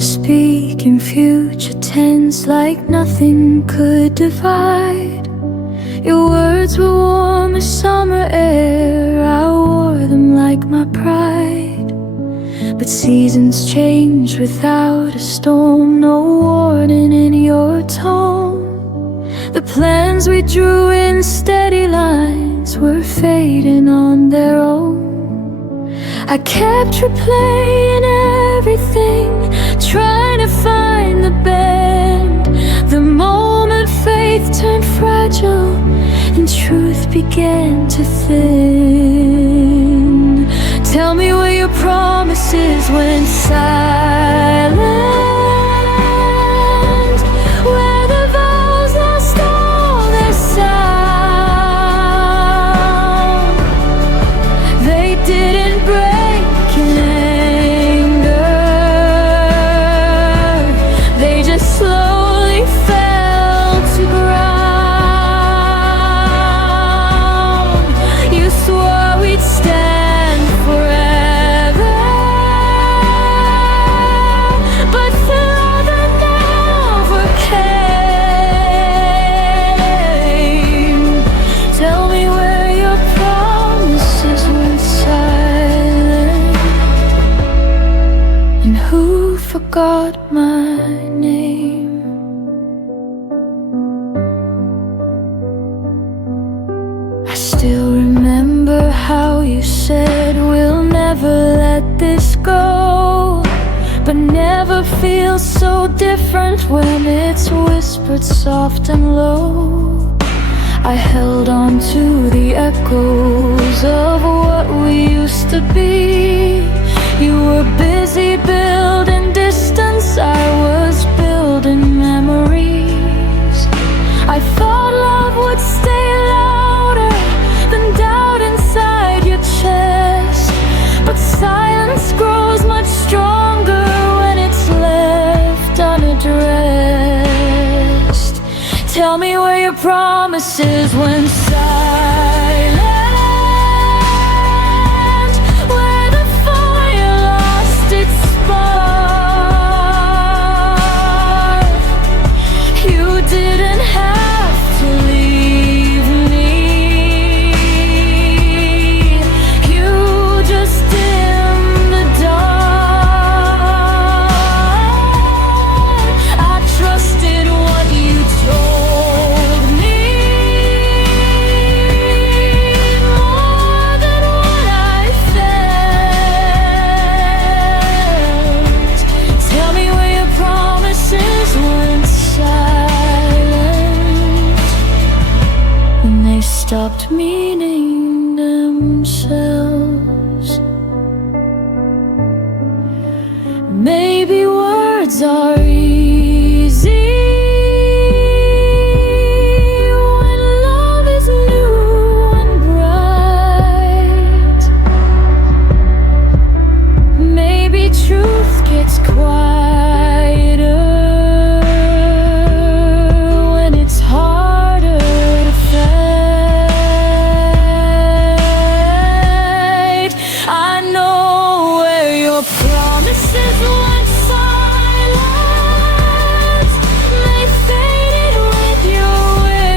to speak in future tense like nothing could divide. Your words were warm as summer air, I wore them like my pride. But seasons change without a storm, no warning in your tone. The plans we drew in steady lines were fading on their own. I kept replaying everything, trying to find the bend. The moment faith turned fragile and truth began to thin. Tell me where your promises went silent, where the vows lost all their sound. They didn't break in anger, they just slowly fell to ground. You swore we'd stand forever, but through the never came. Tell me where your promises went silent, and who forgot my name. I still remember how you said we'll never let this go, but never feels so different when it's whispered soft and low. I held on to the echoes of what we used to be. You were busy building distance, I was building memories. I thought love would stay louder than doubt inside your chest, but silence grows much stronger when it's left unaddressed. Tell me where your promises went silent, where the fire lost its spark. You didn't have to leave me, you just dimmed the dark. I trusted what you told me more than what I felt. Tell me where your promises went silent, when they stopped meaning themselves. Maybe words are easy when love is new and bright. Maybe truth gets quieter when it's harder to fight. I know where your promises went silent, they faded with your will.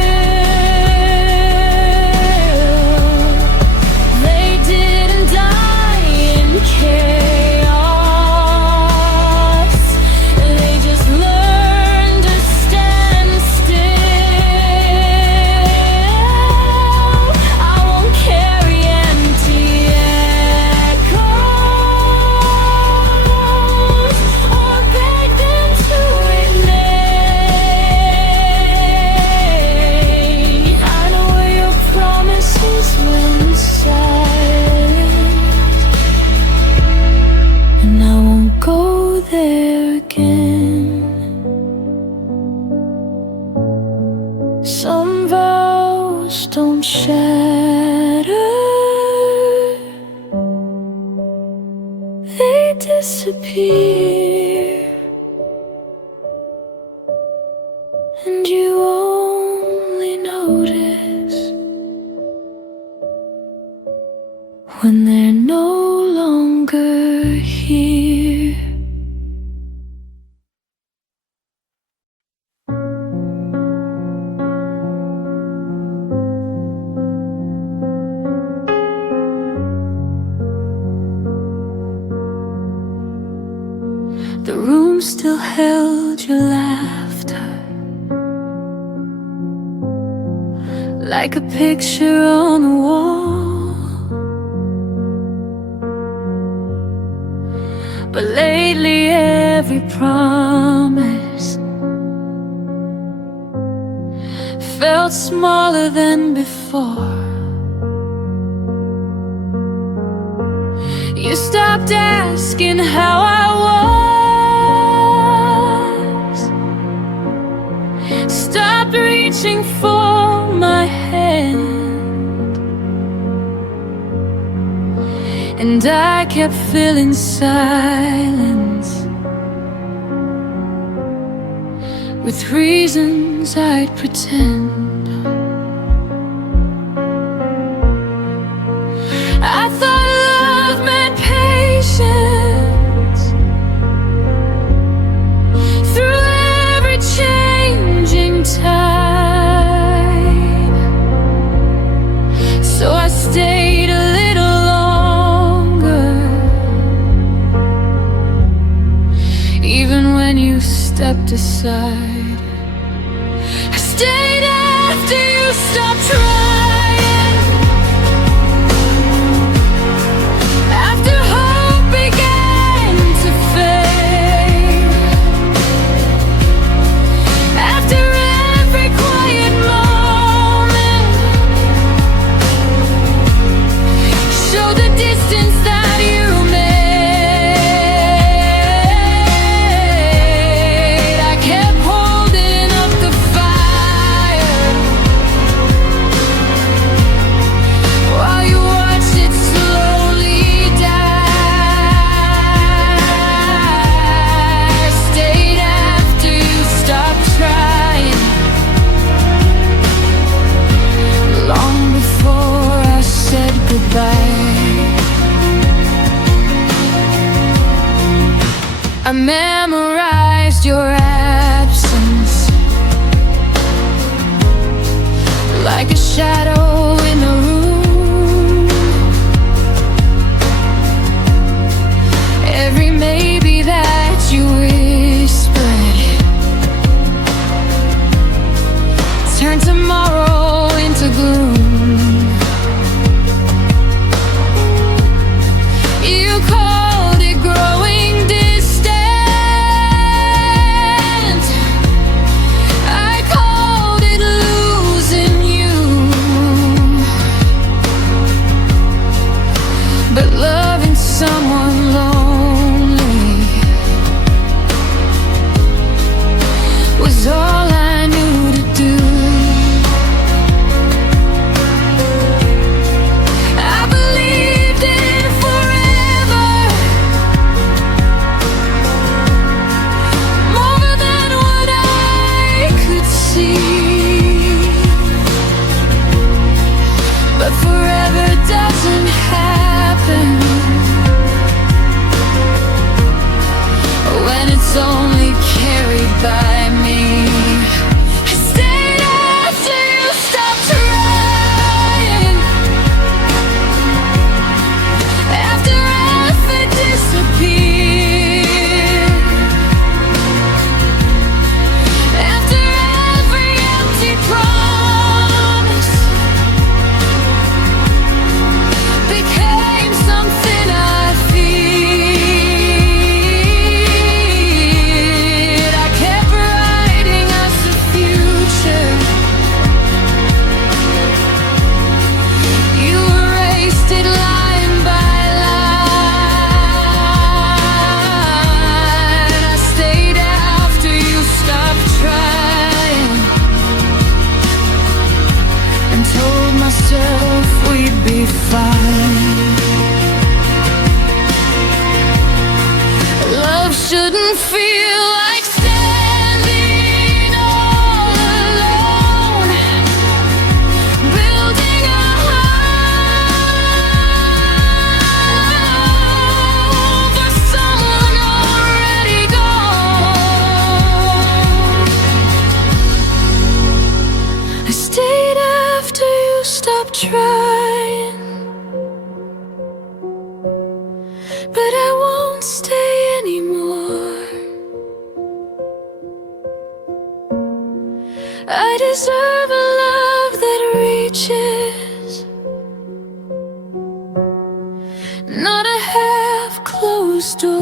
They didn't die in chaos, they just learned to stand still. I won't carry empty echoes or beg them to remain. I know where your promises went silent, and I won't go there again. Some vows don't shatter, they disappear, and you only notice when they're no longer here. still held your laughter, like a picture on the wall. But lately every promise felt smaller than before. You stopped asking how I was, stopped reaching for my hand, and I kept filling silence with reasons I'd pretend. I thought love meant patience through every changing tide, so I stayed a little longer, even when you stepped aside. I stayed after you stopped trying, after hope began to fade, after every quiet moment showed the distance that you made. I kept holding up the fire while you watched it slowly die. I stayed after you stopped trying, long before I said goodbye. I memorized your absence like a shadow in the room. Every maybe that you whispered turned tomorrow into gloom. You called it growing distant, I called it losing you. But loving someone lonely was all I knew to do. I believed in forever, more than what I could see. But forever doesn't happen when it's only carried by me. I stayed after you stopped trying, after effort disappeared, after every empty promise became something I feared. I kept writing us a future, you erased it line by line. I stayed after you stopped trying and told myself we'd be fine. Love shouldn't feel like standing all alone, building a home for someone already gone. I stayed after you stopped trying, but I won't stay anymore. I deserve a love that reaches, not a half-closed door.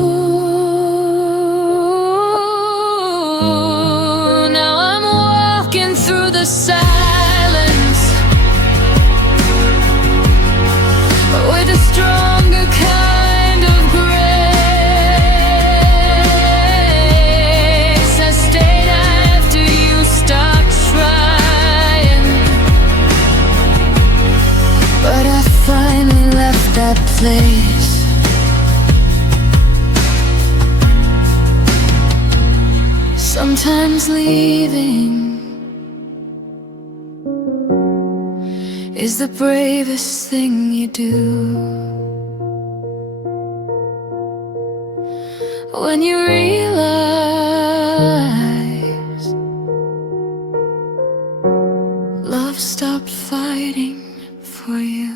Now I'm walking through the silence with a stronger kind of grace. I stayed after you stopped trying, but I finally left that place. Sometimes leaving is the bravest thing you do. When you realize love stopped fighting for you.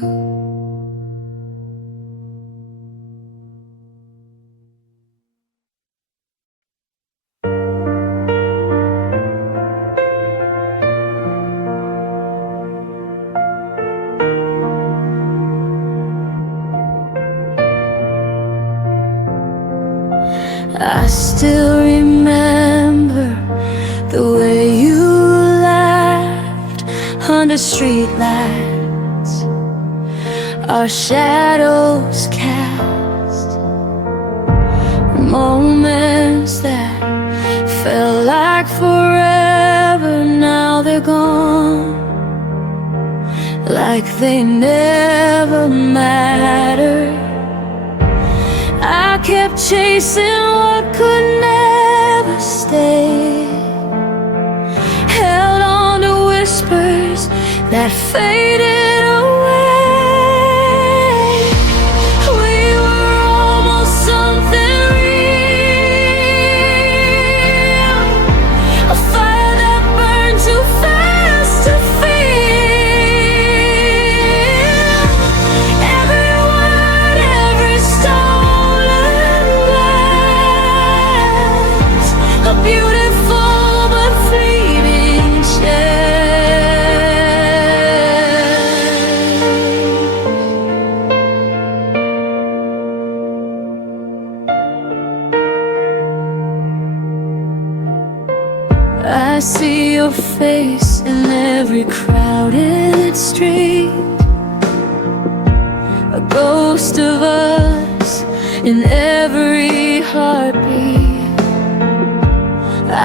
I still remember the way you laughed under streetlights, our shadows cast, moments that felt like forever. Now they're gone, like they never mattered. I kept chasing what could never stay, held on to whispers that faded away. We were almost something real, a fire that burned too fast to feel. Every word, every stolen glance, a beautiful but fleeting chance. I see your face in every crowded street, a ghost of us in every heartbeat.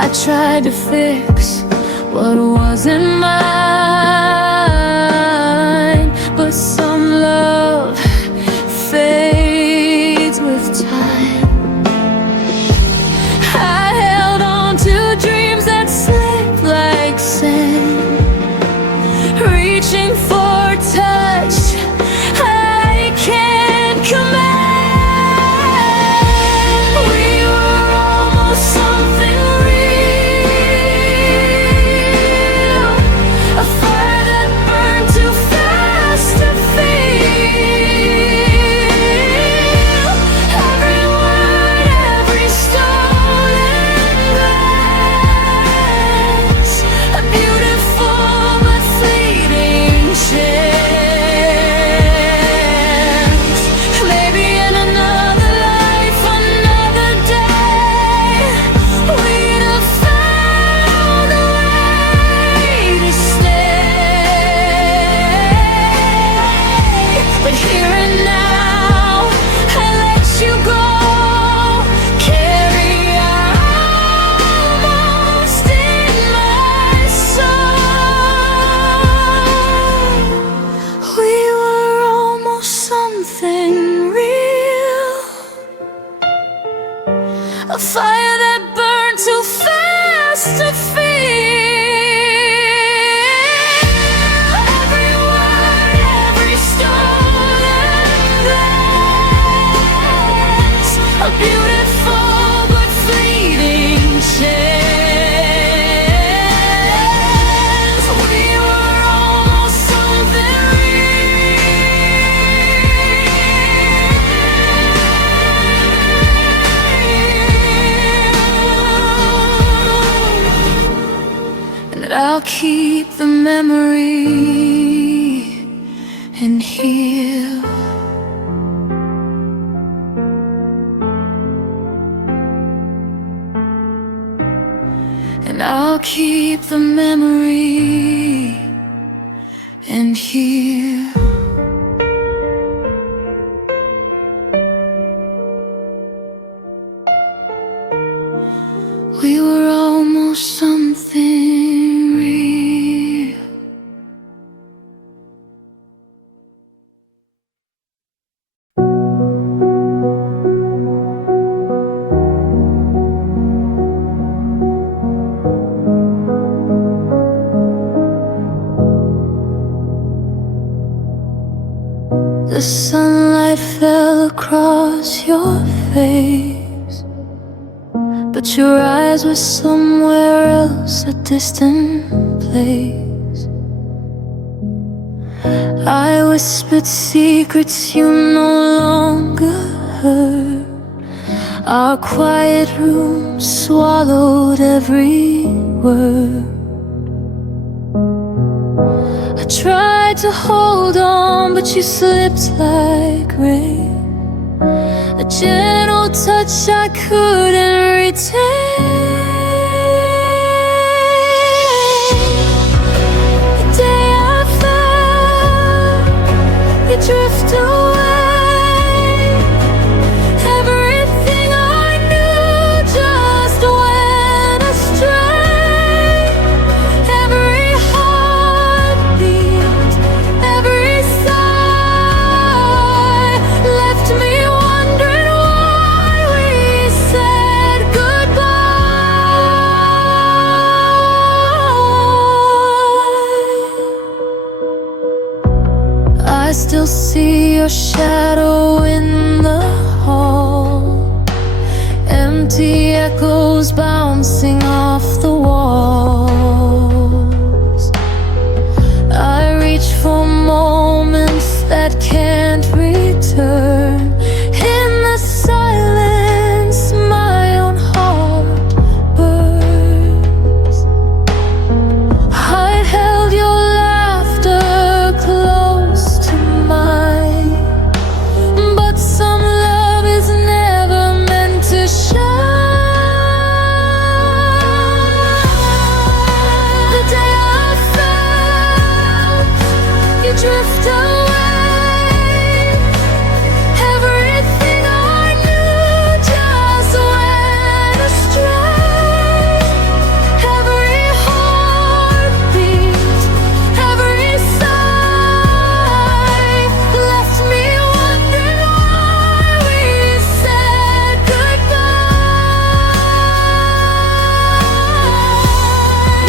I tried to fix what wasn't mine, but some love fades with time. I held on to dreams that slipped like sand, reaching for touch I can't command. We were almost something real, a fire that burned too fast to feel. Every word, every stolen glance, a beautiful but fleeting chance. Maybe in another life, another day, we'd have found a way to stay. But here and now, I let you go, carry our almost in my soul. We were almost something real, a fire that burned too fast to feel. Every word, every stolen glance, a beautiful but fleeting chance. We were almost something real. But I'll keep the memory and heal. And I'll keep the memory and heal. We were almost something real. The sunlight fell across your face, but your eyes were somewhere else, a distant place. I whispered secrets you no longer heard. Our quiet room swallowed every word. I tried to hold on, but you slipped like rain, a gentle touch I couldn't retain. The day I felt you drift away, everything I knew just went astray. Every heartbeat, every sigh left me wondering why we said goodbye. I still see your shadow in the hall, empty echoes bouncing off the walls. I reach for moments that can't return. In the silence, my own heart burns. I held your laughter close to mine, but some love is never meant to shine. The day I felt you drift away, everything I knew just went astray. Every heartbeat, every sigh left me wondering why we said goodbye.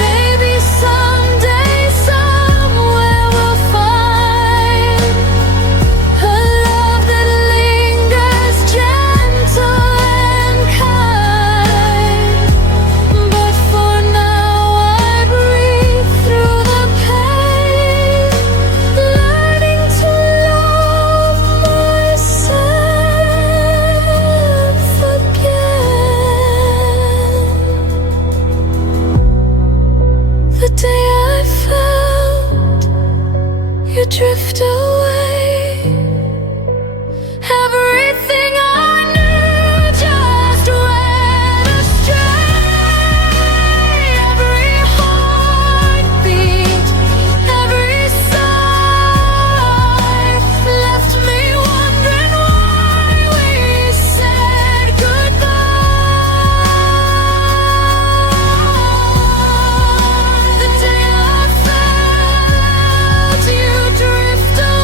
Maybe someday, somewhere we'll find a love that lingers, gentle and kind. But for now I breathe through the pain, learning to love myself again. The day I felt you drift away, everything I knew just went astray. Every heartbeat, every sigh left me wondering why we said goodbye. The day I felt you drift away,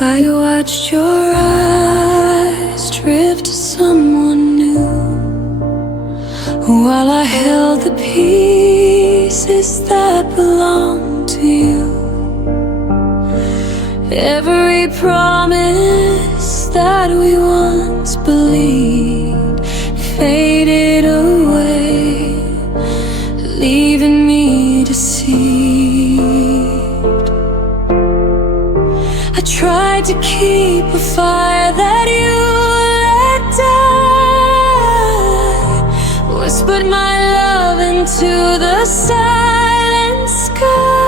I watched your eyes drift to someone new, while I held the pieces that belonged to you. Every promise that we once believed faded away, leaving me deceived. I tried to keep a fire that you let die, whispered my love into the silent sky.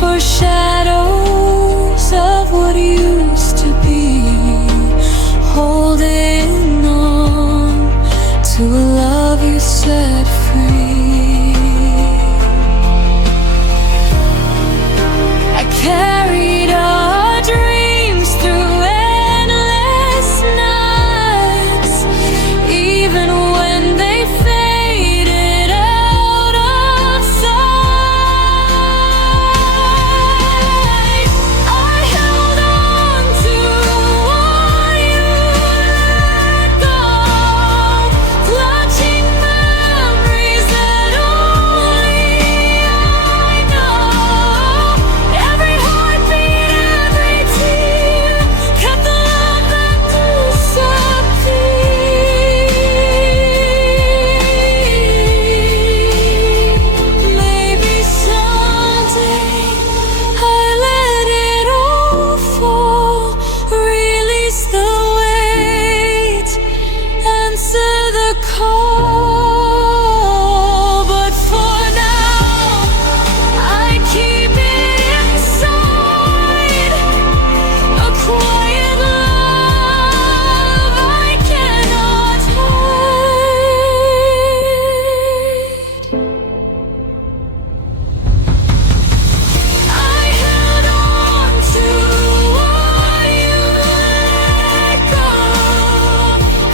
For shadows of what used to be, holding on to a love you set free. I carried our dreams through endless nights, even when they faded out of sight. I held on to what you let go, clutching memories that only I know. Every heartbeat, every tear kept the love that disappeared. Maybe someday I let it all fall, release the weight, answer the call. But for now, I keep it inside, a quiet love I cannot hide. I held on to what you let go,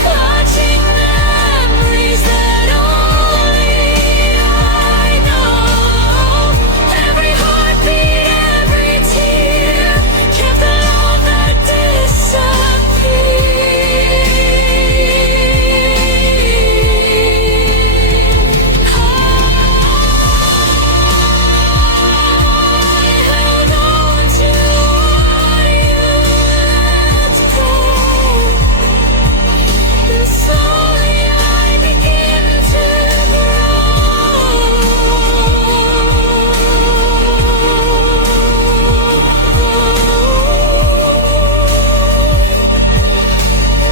clutching memories that only I know. Every heartbeat, every tear kept the love that disappeared. I held on to what you let go, and slowly I begin to grow.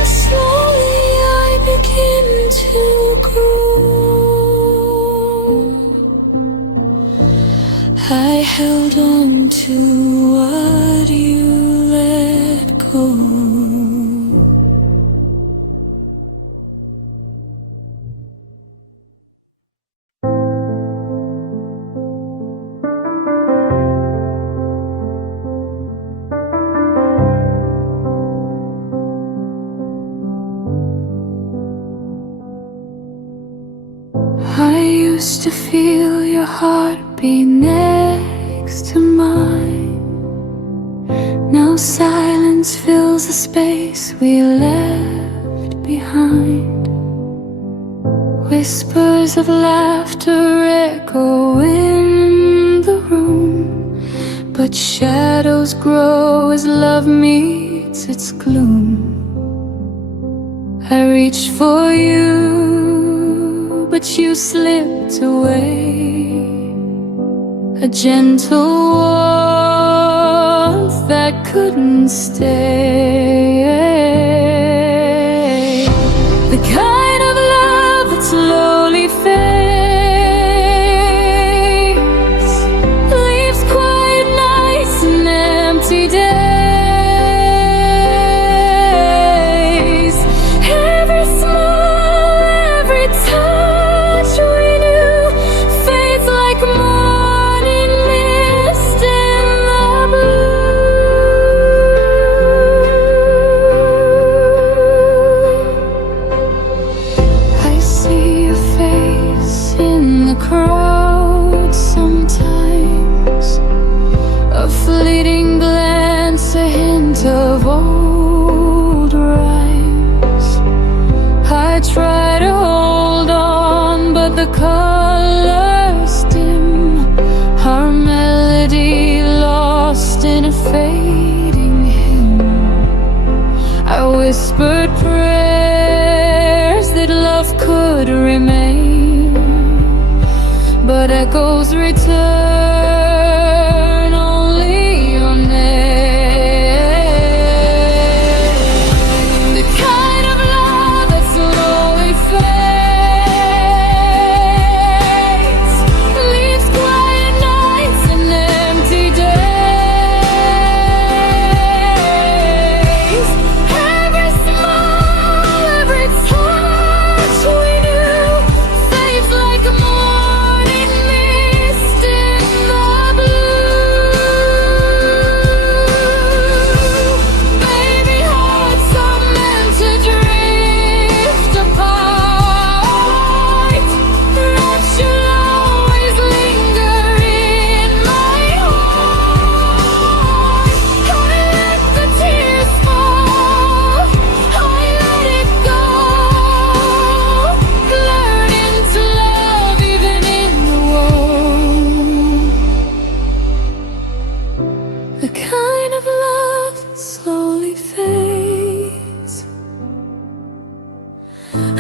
Slowly I begin to grow. I held on to what you let go. I used to feel your heartbeat next to mine. Now silence fills the space we left behind. Whispers of laughter echo in the room, but shadows grow as love meets its gloom. I reached for you, but you slipped away. A gentle warmth that couldn't stay. The kind of love that slowly fades, leaves quiet nights and empty days. Every smile, every touch we knew fades like morning mist in the blue. I see your face in the crowd sometimes, a fleeting glance, a hint of old rhymes. I try to hold on, but the colors dim, our melody lost in a fading hymn. I whispered prayers that love could remain, but echoes return only your name. The kind of love that slowly fades, leaves quiet nights and empty days. Every smile, every touch we knew fades like a morning mist in the blue. Baby, hearts are meant to drift apart, that you'll always linger in my heart. I let the tears fall, I let it go, learning to love even in the womb. The kind of love that slowly fades,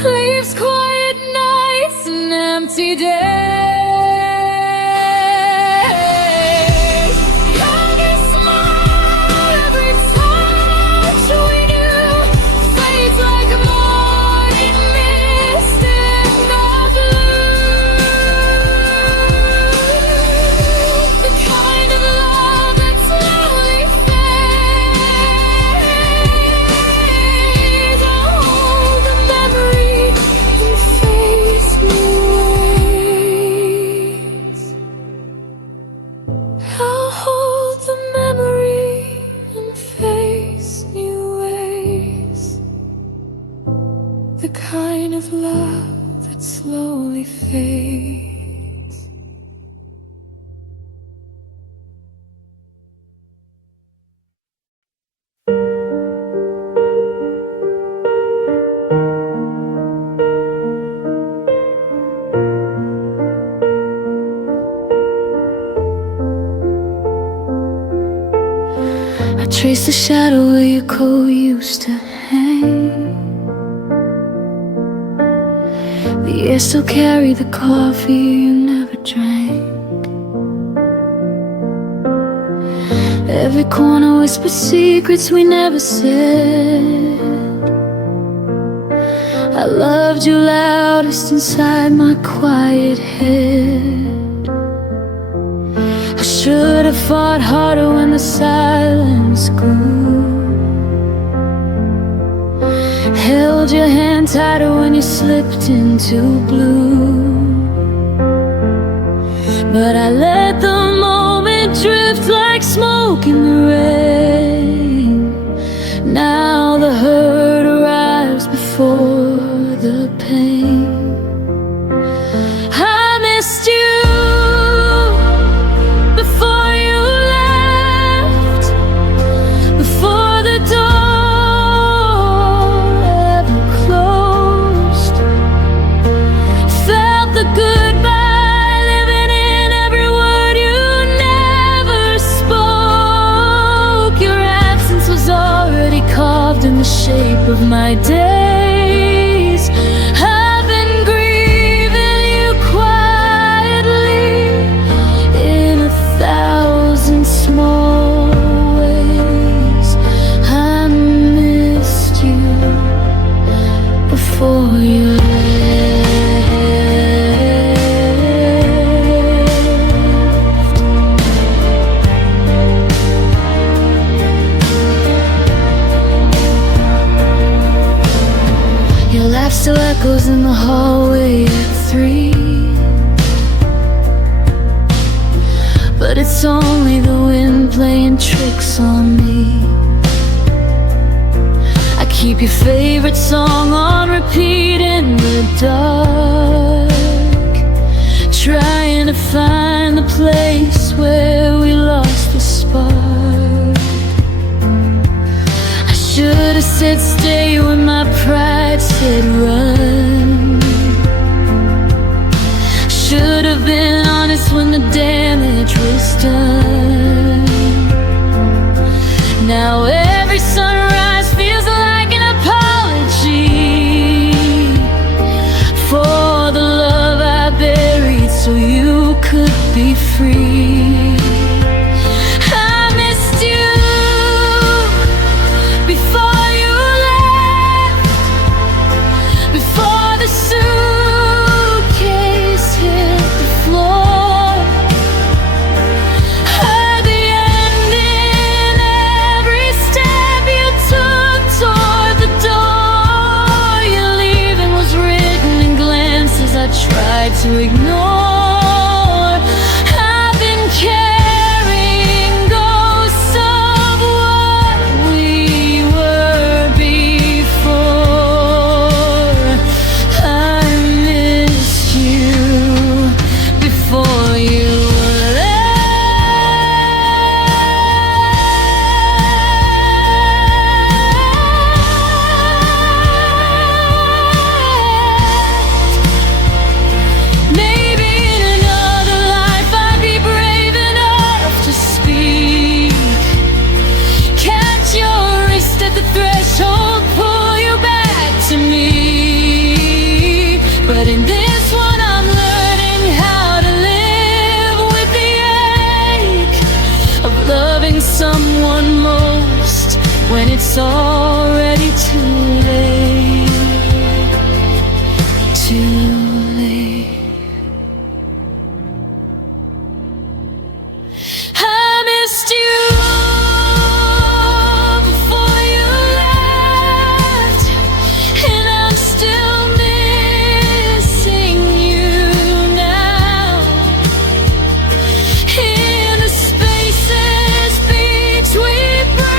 leaves quiet nights and empty days. Every smile, every touch we knew fades like a morning mist in the blue. The kind of love that slowly fades. I'll hold the memory and face new ways. I'll hold the memory and face new ways. The kind of love that slowly fades. I trace the shadow where your coat used to hang. The air still carried the coffee you never drank. Every corner whispered secrets we never said. I loved you loudest inside my quiet head. I should have fought harder when the silence grew. Held your hand tighter when you slipped into blue. But I let the moment drift like smoke in the rain. Now the hurt arrives before the pain. I missed you before you left, before the door ever closed. Felt the goodbye living in every word you never spoke. Your absence was already carved in the shape of my days. I've been grieving you quietly in 1,000 small ways. still echoes in the hallway at 3. But it's only the wind playing tricks on me. I keep your favorite song on repeat in the dark, trying to find the place where we lost the spark. I should have said stay when my pride said run. Should have been honest when the damage was done. Now every sunrise feels like an apology for the love I buried so you could be free. I missed you before you left, before the suitcase hit the floor. Heard the end in every step you took toward the door. Your leaving was written in glances I tried to ignore. I've been carrying ghosts of what we were before. I missed you before you left. Maybe in another life I'd be brave enough to speak, catch your wrist at the threshold, pull you back to me. But in this one I'm learning how to live with the ache of loving someone most when it's already too late. Too late. I missed you before you left, and I'm still missing you now. In the spaces between breaths,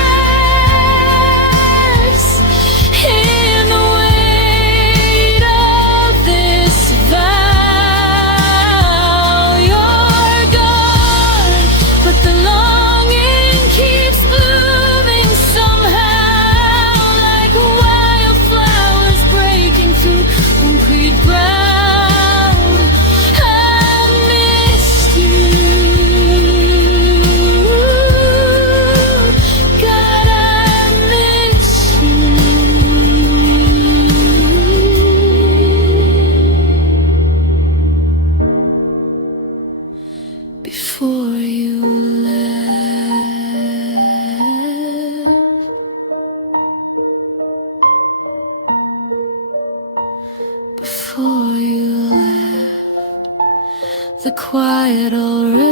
in the weight of this vow, you're gone, but the longing keeps blooming somehow, like wildflowers breaking through concrete ground. I missed you, God, I miss you before you left. Before you left, the quiet already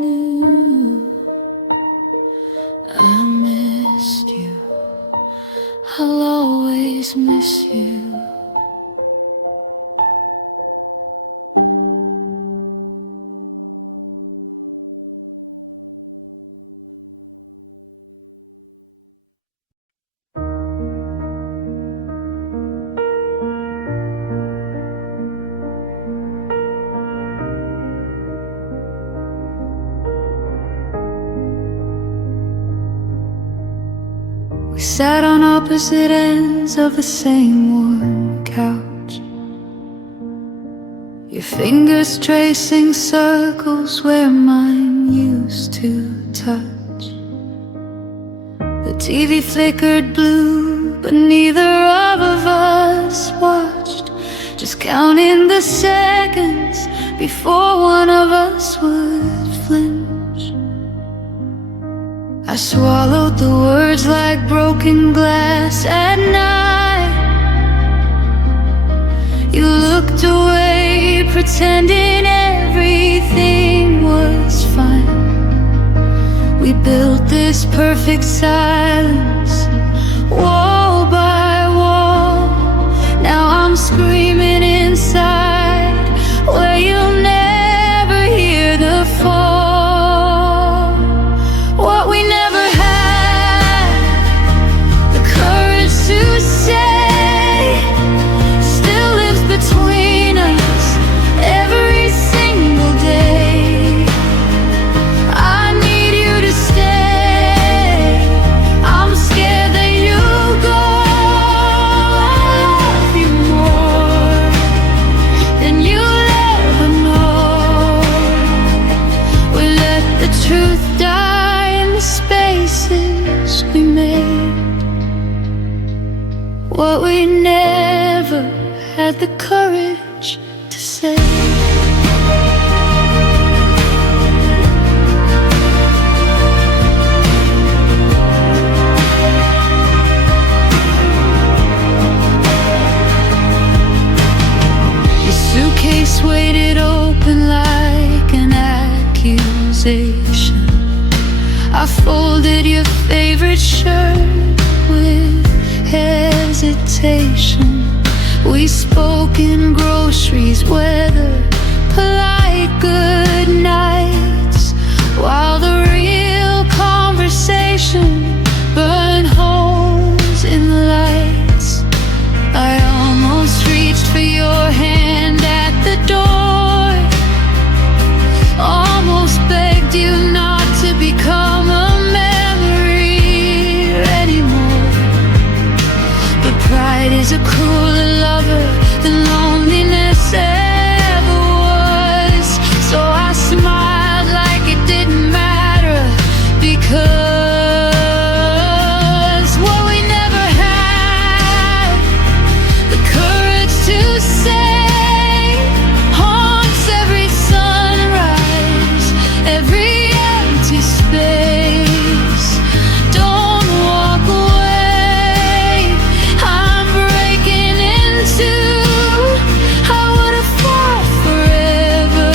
knew. I missed you, I'll always miss you. We sat on opposite ends of the same worn couch, your fingers tracing circles where mine used to touch. The TV flickered blue, but neither of us watched, just counting the seconds before one of us would flinch. I swallowed the words like broken glass at night. You looked away, pretending everything was fine. We built this perfect silence, wall by screaming inside, where you'll never hear the fall. What we never had the courage to say still lives between us every single day. I need you to stay. I'm scared that you'll go. I love you more than you'll ever know. We let the truth die in the spaces we made. What we never had the courage to say. Your suitcase weighted open like an accusation. I folded your favorite shirt with hesitation. We spoke in groceries, weather, polite good nights, while the real conversation burned holes in the lights. I almost reached for your hand at the door, almost begged you not to become a memory anymore. But pride is a crueler lover than loneliness ever was. So I smiled like it didn't matter, because what we never had the courage to say haunts every sunrise, every empty space. Don't walk away, I'm breaking into. I would have fought forever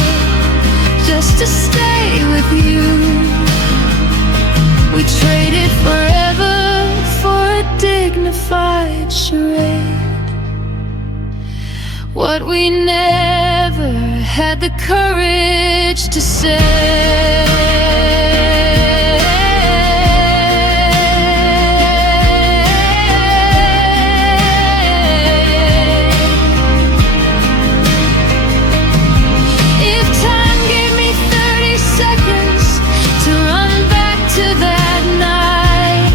just to stay with you. We traded forever for a dignified charade. What we never had the courage to say. If time gave me 30 seconds to run back to that night,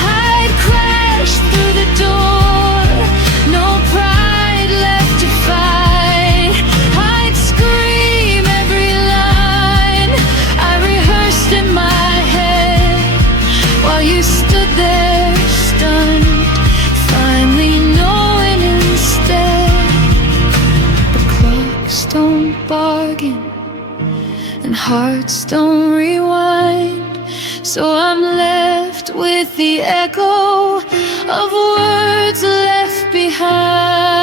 I'd crash through the door, no pride left to fight. I'd scream every line I rehearsed in my head, while you stood there stunned, finally knowing instead. The clocks don't bargain and hearts don't rewind, so I'm left with the echo of words left behind.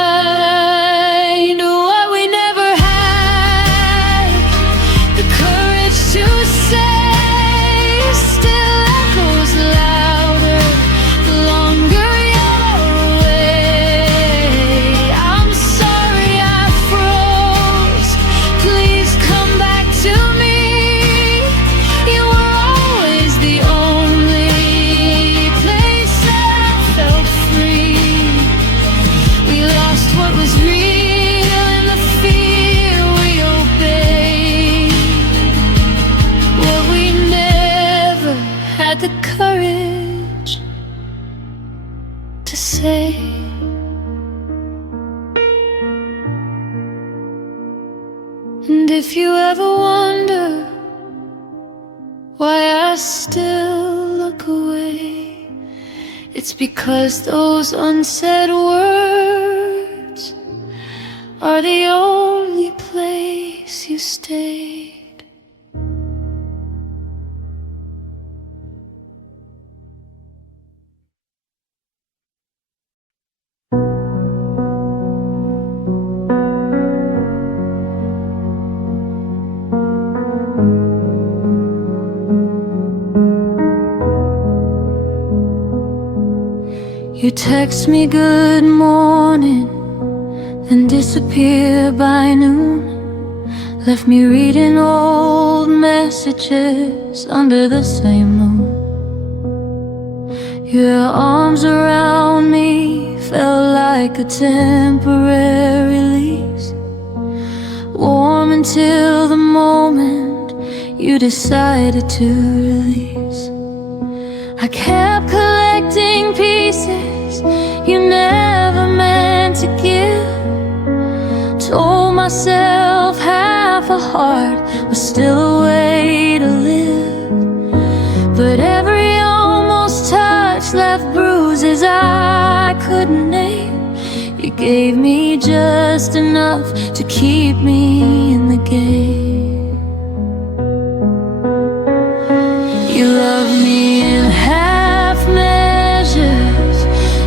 What we never had the courage to say still echoes louder the longer you're away. I'm sorry I froze, please come back to me. You were always the only place that I felt free. We lost what was real in the fear we obeyed. What we never had the courage to say. And if you ever wonder why I still look away, it's because those unsaid words are the only place you stayed. You text me good morning, then disappear by noon. Left me reading old messages under the same moon. Your arms around me felt like a temporary release, warm until the moment you decided to release. I kept collecting pieces you never meant to give. Told myself half a heart was still a way to live, but every almost touch left bruises I couldn't name. You gave me just enough to keep me in the game. You loved me in half measures,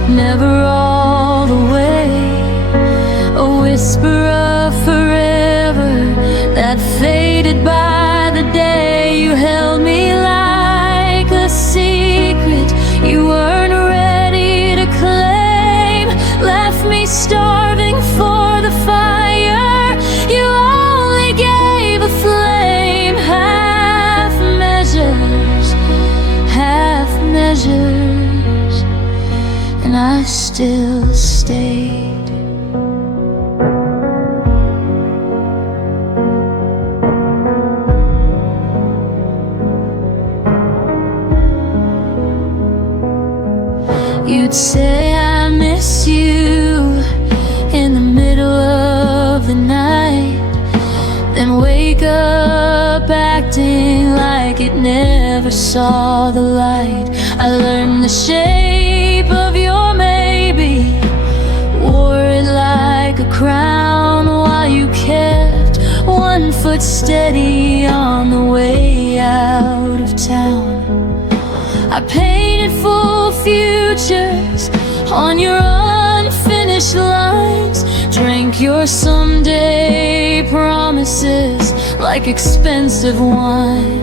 never all the way. A whisper of forever that faded by the day. You held me like a secret you weren't ready to claim. Left me starving for the fire you only gave a flame. Half measures, half measures, and I still stayed. You'd say I miss you in the middle of the night, then wake up acting like it never saw the light. I learned the shape of your maybe, wore it like a crown, while you kept one foot steady on the way out of town. I painted full futures on your unfinished lines, drank your someday promises like expensive wine.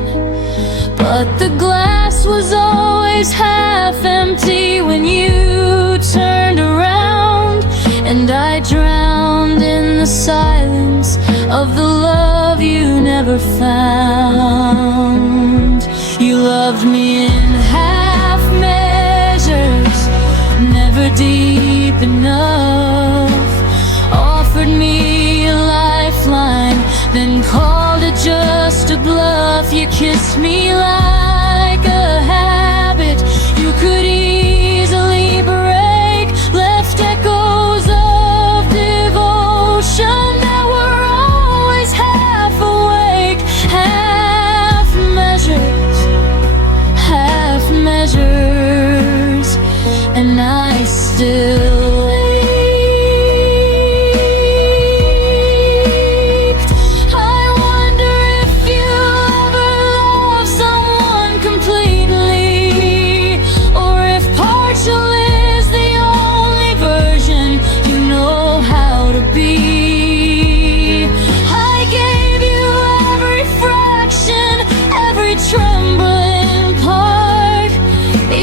But the glass was always half empty when you turned around, and I drowned in the silence of the love you never found. You loved me in half measures, never deep enough. Offered me a lifeline, then called it just a bluff. You kissed me like a habit you could easily break, left echoes of devotion that were always half awake. Half measures, half measures, and I still ached. I wonder if you ever love someone completely, or if partial is the only version you know how to be. I gave you every fraction, every trembling part.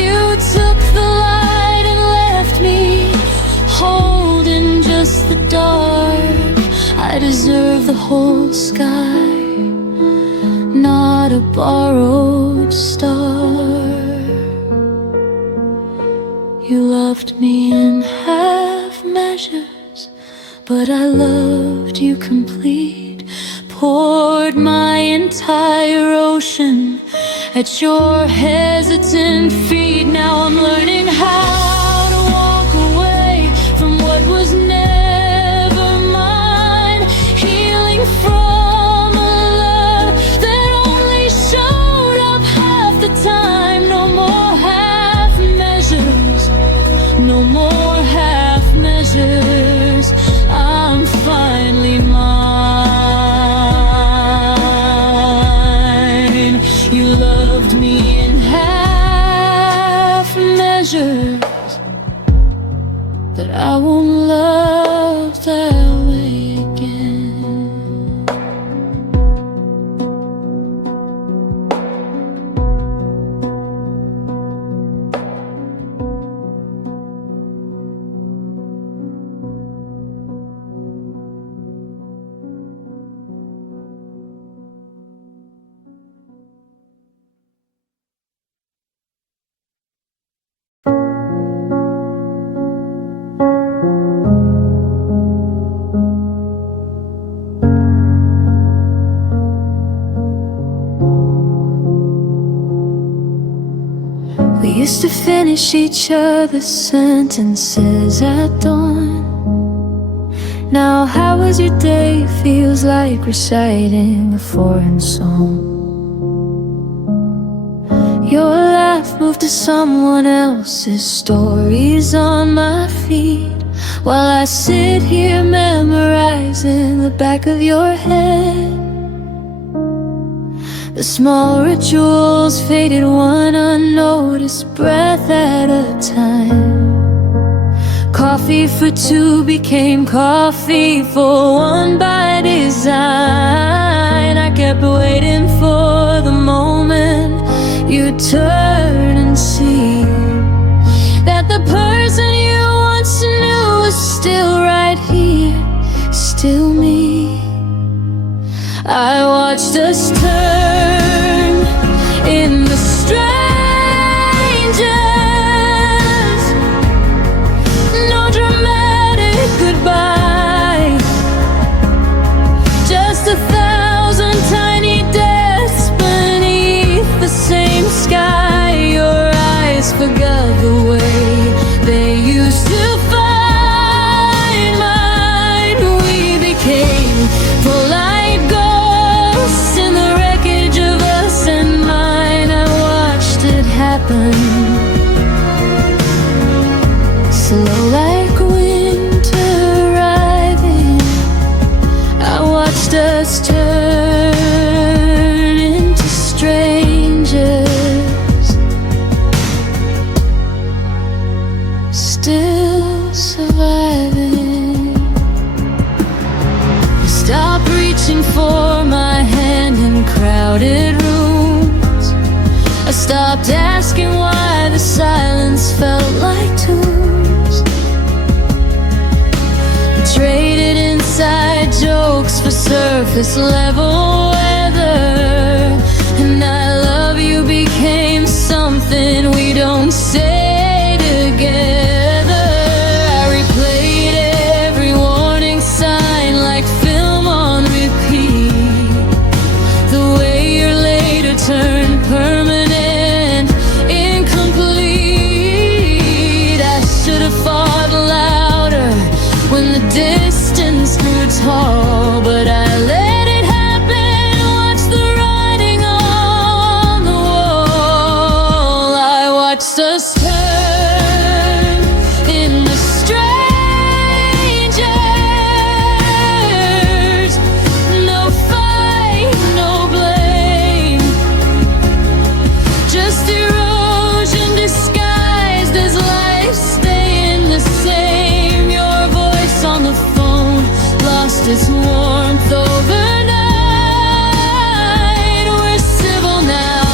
You took the light and left me holding just the dark. I deserve the whole sky, not a borrowed star. You loved me in half measures, but I loved you complete. Poured my entire ocean at your hesitant feet. Now I'm learning how to walk away from what was never mine, healing from a love that only showed up half the time. No more half measures, no more half measures. I'm finally mine. You loved me in half measures, but I won't love that way again. used to finish each other's sentences at dawn. Now how was your day feels like reciting a foreign song. Your laugh moved to someone else's stories on my feet, while I sit here memorizing the back of your head. The small rituals faded one unnoticed breath at a time. Coffee for two became coffee for one by design. I kept waiting for the moment you'd turn and see that the person you once knew was still right here, still me. I watched us turn in the strangers. No dramatic goodbye, just 1,000 tiny deaths beneath the same sky. Your eyes forgot the way they used to find mine. We became polite ghosts in the wreckage of us and mine. I watched it happen, slow like winter arriving. I watched us turn into strangers, still surviving. Stop reaching for my hand in crowded rooms. I stopped asking why the silence felt like tunes. We traded inside jokes for surface level weather, and I love you became something we don't say together. I replayed every warning sign like film on repeat. The way your later turned permanent, incomplete. I should have fought louder when the distance grew tall, but I let it happen. Watch the writing on the wall. I watched us turn in the strangers. No fight, no blame, just erosion disguised as life staying the same. Your voice on the phone lost its warmth overnight. We're civil now,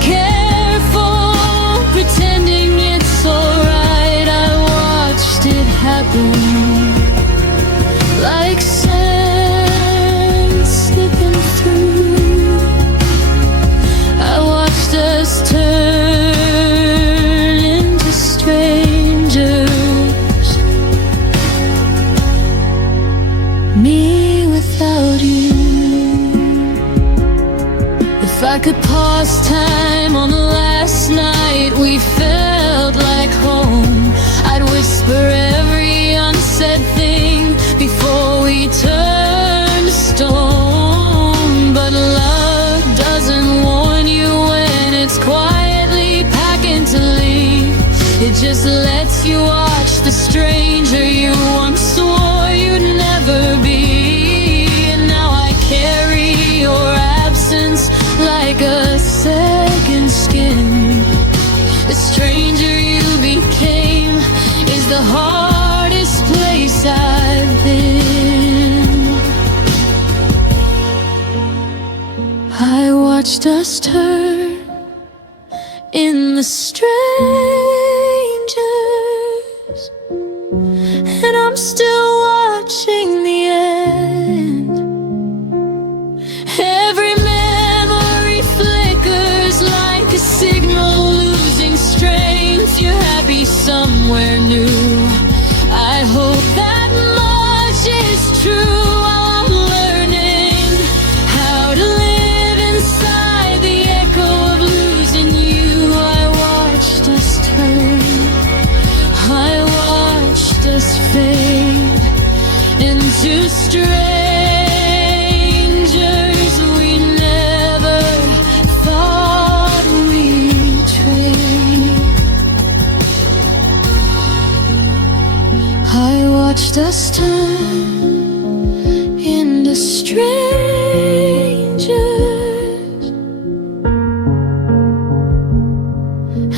careful, pretending it's alright. I watched it happen like sand slipping through. I watched us turn into strangers, me without you. If I could pause time on the last night we felt like home, I'd whisper every unsaid thing before we turned to stone. But love doesn't warn you when it's quietly packing to leave. It just lets you watch the stranger you once swore you'd never be. And now I carry your absence like a second skin. The stranger you became is the hardest place I've been. I watched us turn in the strangers, and I'm still watching the end. Every memory flickers like a signal losing strength. You're happy somewhere new. I hope that much is true. I'm learning how to live inside the echo of losing you. I watch us turn into strangers,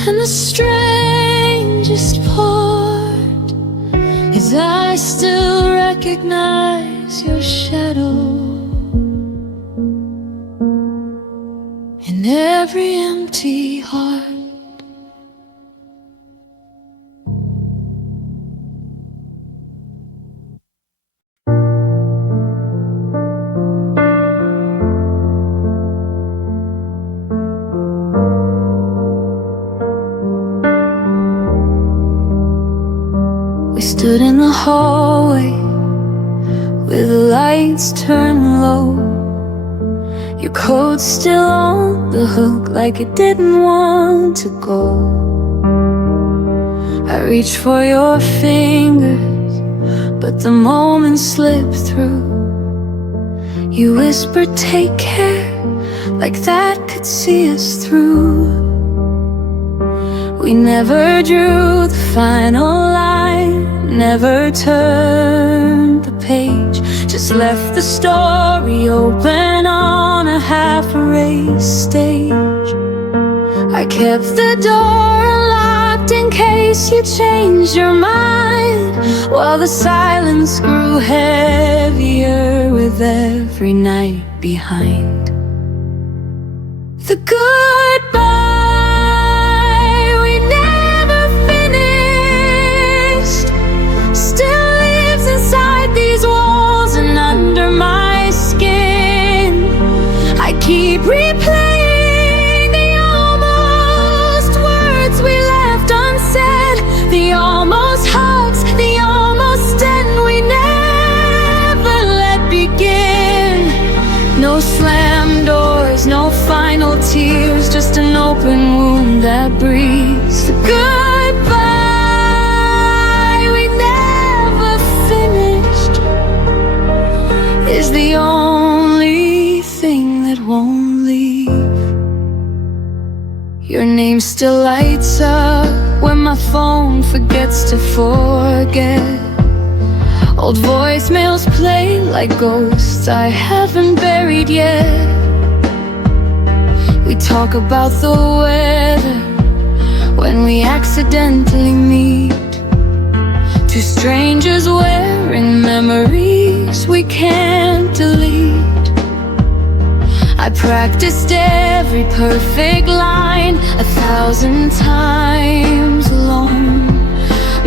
and the strangest part is I still recognize your shadow in every empty heart. We stood in the hallway with the lights turned low, your coat still on the hook like it didn't want to go. I reached for your fingers, but the moment slipped through. You whispered, "Take care," like that could see us through. We never drew the final line, never turned the page, just left the story open on a half-erased stage. I kept the door unlocked in case you changed your mind, while the silence grew heavier with every night behind. The goodbye we never finished still lives inside these walls and under my skin. I keep replaying the almost words we left unsaid, the almost hugs, the almost end we never let begin. No slammed doors, no final tears, just an open wound that breathes. The goodbye we never finished is the only thing that won't leave. Your name still lights up when my phone forgets to forget. Old voicemails play like ghosts I haven't buried yet. We talk about the weather when we accidentally meet, two strangers wearing memories we can't delete. I practiced every perfect line 1,000 times alone,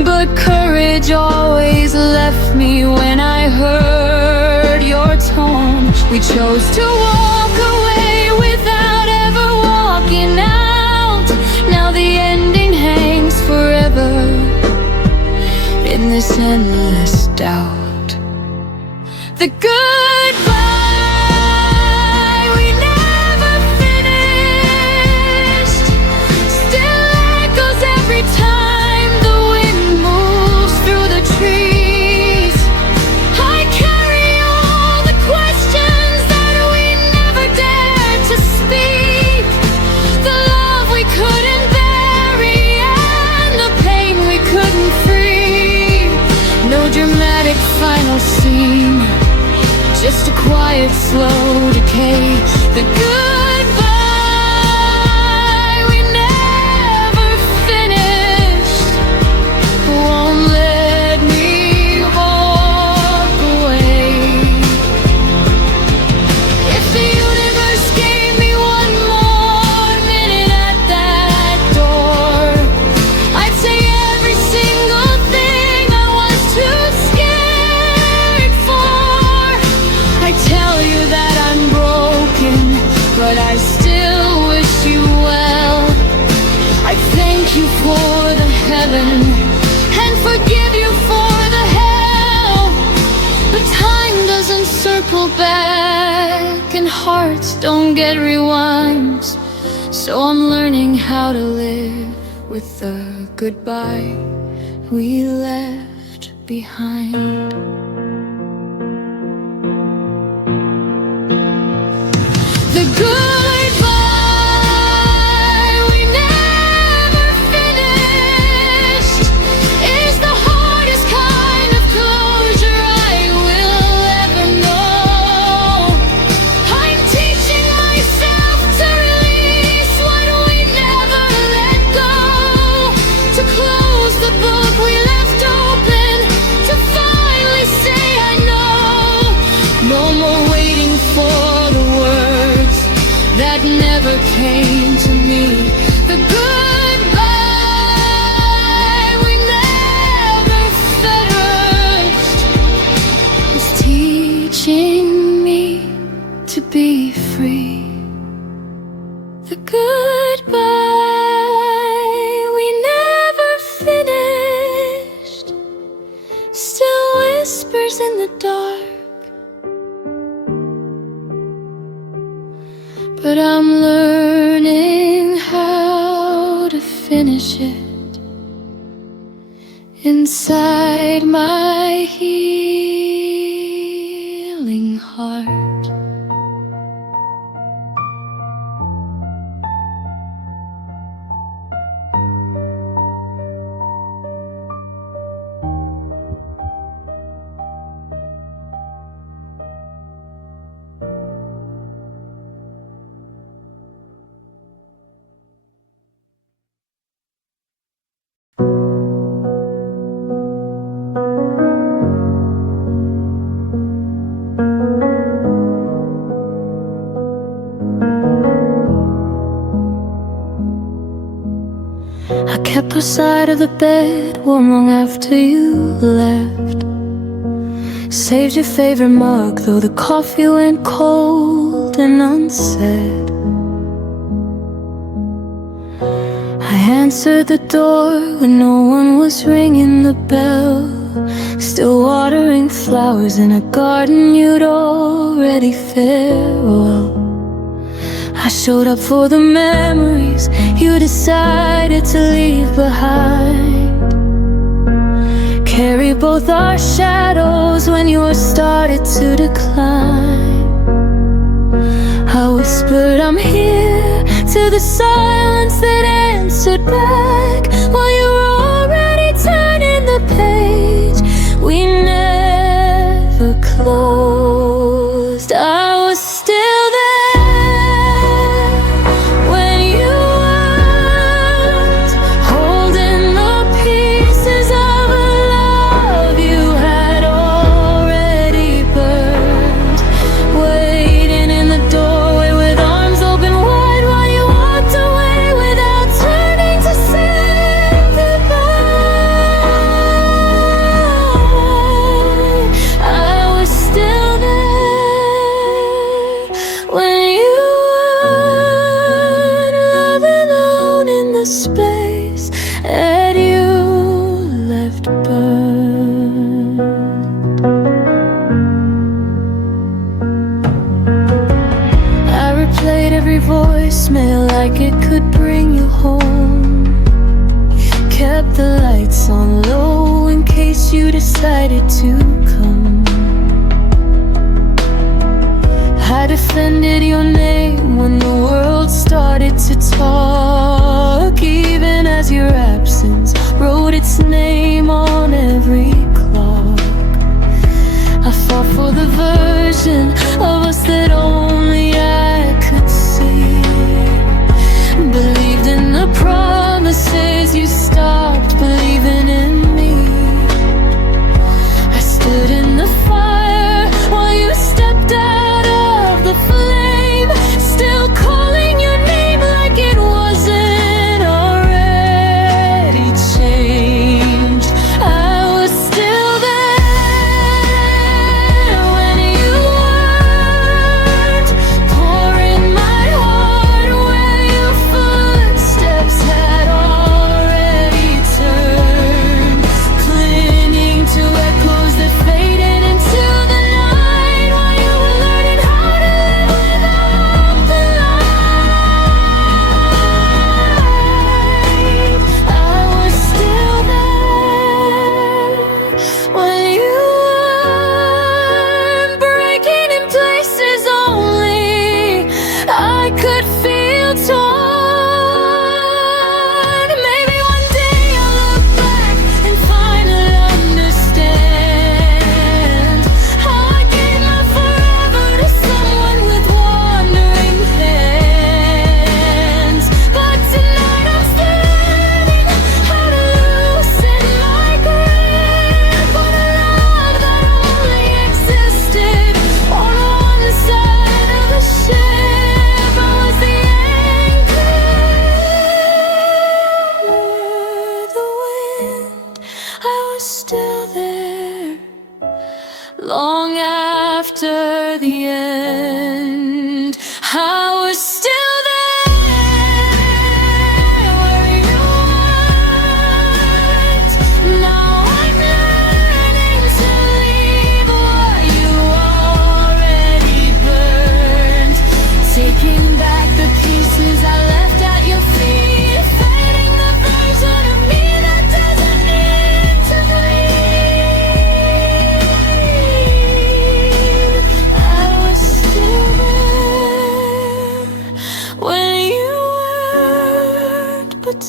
but courage always left me when I heard your tone. We chose to walk away without ever walking out. Now the ending hangs forever in this endless doubt. The goodbye we never finished still echoes every time the wind moves through the trees. I carry all the questions that we never dared to speak, the love we couldn't bury and the pain we couldn't free. No dramatic final scene, just a quiet, slow decay. The goodbye we never finished won't let me walk away. If the universe gave me one more minute at that door, I'd say every single thing I was too scared for. I tell you that I'm broken, but I still wish you well. I thank you for the heaven and forgive you for the hell, but time doesn't circle back and hearts don't get rewinds. So I'm learning how to live with the goodbye we left behind. The goodbye we never finished is the hardest kind of closure. the goodbye we never finished still whispers in the dark, but I'm learning how to finish it inside my healing heart. I kept our side of the bed warm long after you left. Saved your favorite mug, though the coffee went cold and unsaid. I answered the door when no one was ringing the bell, still watering flowers in a garden you'd already farewell. I showed up for the memories you decided to leave behind. Carry both our shadows when yours started to decline. I whispered I'm here to the silence that answered back, while you were already turning the page we never closed. I was still there space that you left burned. I replayed every voicemail like it could bring you home. Kept the lights on low in case you decided to come. I defended your name when the world started to talk, even as your absence wrote its name on every clock. I fought for the version of us that only I could see. Believed in the promises, you stopped believing in me. I stood in the fire while you stepped out of the flame, still calling your name like it wasn't already changed. I was still there when you were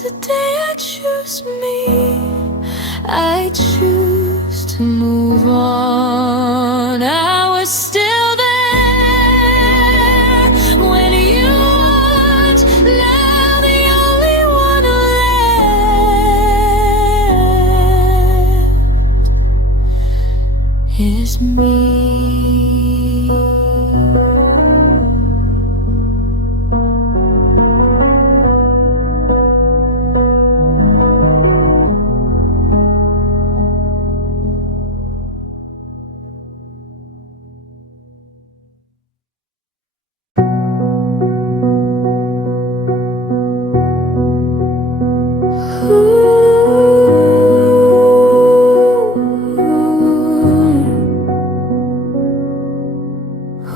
today I choose me. I choose to move on. I was still there when you weren't. Now the only one left is me.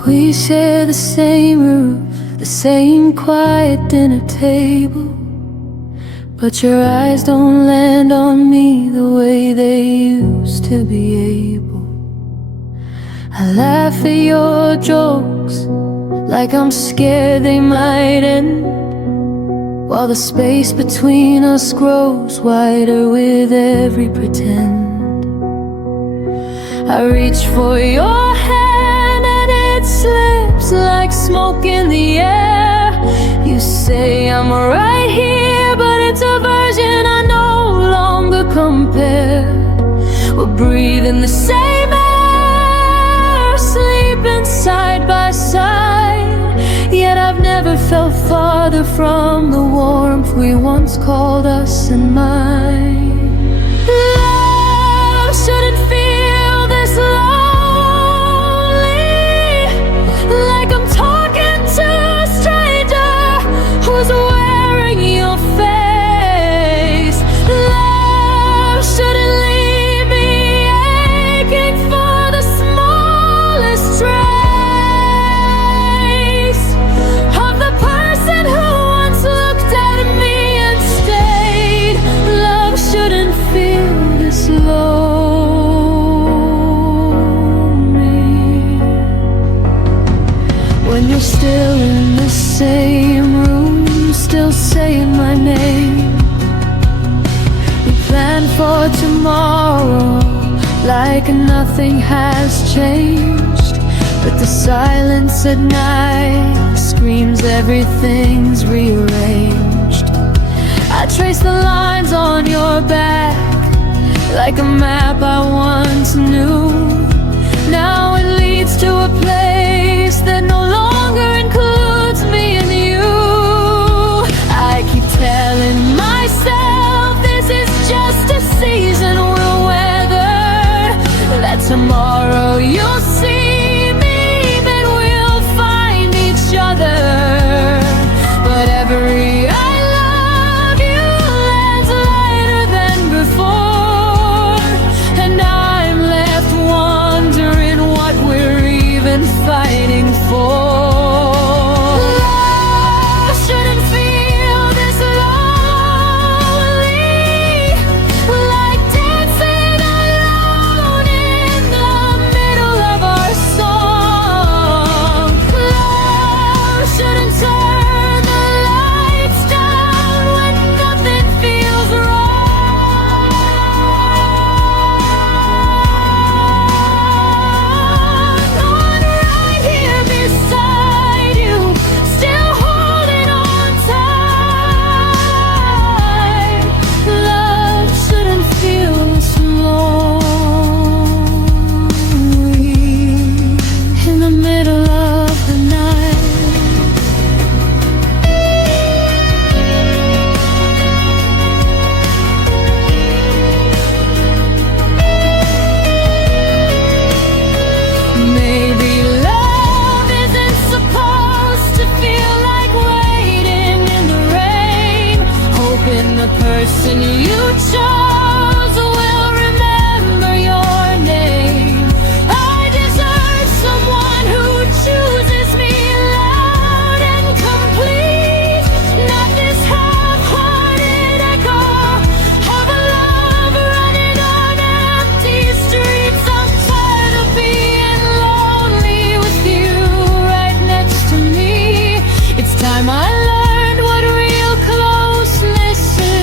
We share the same roof, the same quiet dinner table, but your eyes don't land on me the way they used to be able. I laugh at your jokes like I'm scared they might end, while the space between us grows wider with every pretend. I reach for your hand and it slips like smoke in the air. You say I'm right here, but it's a version I no longer compare. We're breathing the same air, sleeping side by side, yet I've never felt farther from the warmth we once called us and mine. Love shouldn't feel this lonely, like I'm talking to a stranger who's wearing your face. Love shouldn't leave me aching for the smallest trace of the person who once looked at me and stayed. Love shouldn't feel this lonely when you're still in the same room, still saying my name. We plan for tomorrow like nothing has changed, but the silence at night screams everything's rearranged. I trace the lines on your back like a map I once knew. Now it leads to a place that no longer includes me and you. I keep telling myself this is just a season we'll weather, that tomorrow you'll see me, that we'll find each other. But every I love you lands lighter than before, and I'm left wondering what we're even fighting for. Love shouldn't feel this lonely, like dancing alone in the middle of our song. Love shouldn't turn the lights down when nothing feels wrong. I'm right here beside you, still holding on tight. Love shouldn't feel this lonely in the middle of the night. Maybe love isn't supposed to feel like waiting in the rain, hoping the person you chose will remember your name. I deserve someone who chooses me loud and complete, not this half-hearted echo of a love running on empty streets. I'm tired of being lonely with you right next to me. It's time I learned what real closeness is.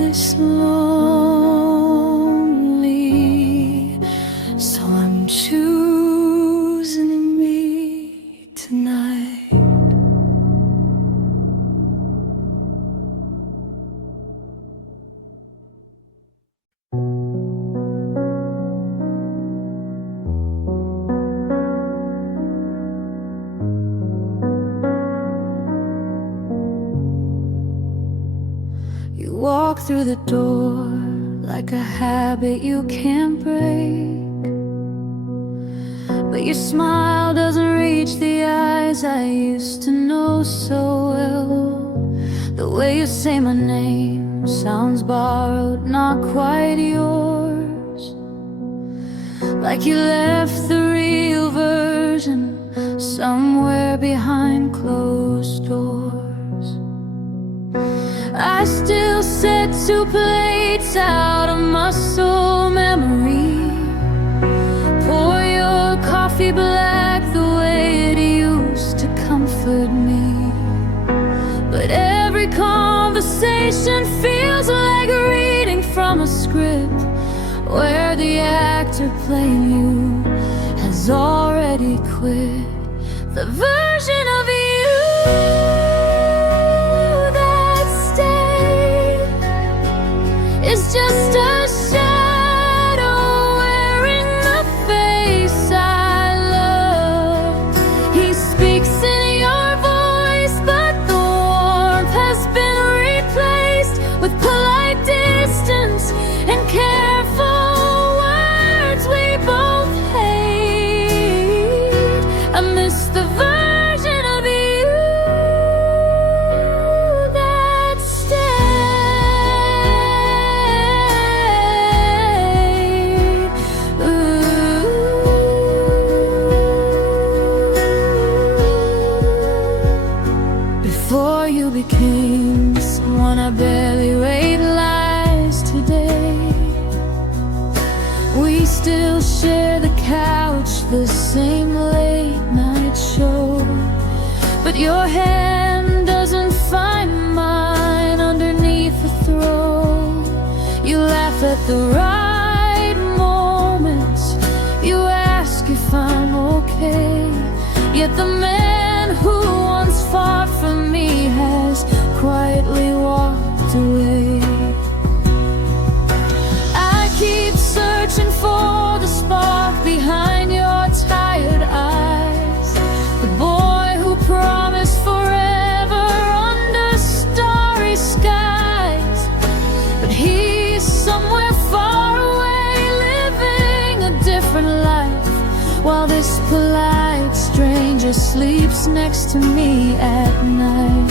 this lonely, so I'm choosing me tonight. You walk through the door like a habit you can't break, but your smile doesn't reach the eyes I used to know so well. The way you say my name sounds borrowed, not quite yours, like you left the real version somewhere behind closed doors. I still set 2 plates out of muscle memory, pour your coffee black the way it used to comfort me. But every conversation feels like reading from a script, where the actor playing you has already quit. The version of you it's just a shadow wearing the face I love. He speaks in your voice, but the warmth has been replaced with polite distance and careful words we both hate. I miss the version of you that before you became someone I barely realized today. We still share the couch, the same late night show, but your hand doesn't find mine underneath the throw. You laugh at the right moments, you ask if I'm okay, yet the man who once fought for me has quietly walked away. I keep searching for the spark behind your tired eyes, the boy who promised forever under starry skies. But he's somewhere far away, living a different life, while this polite stranger sleeps next to me at night.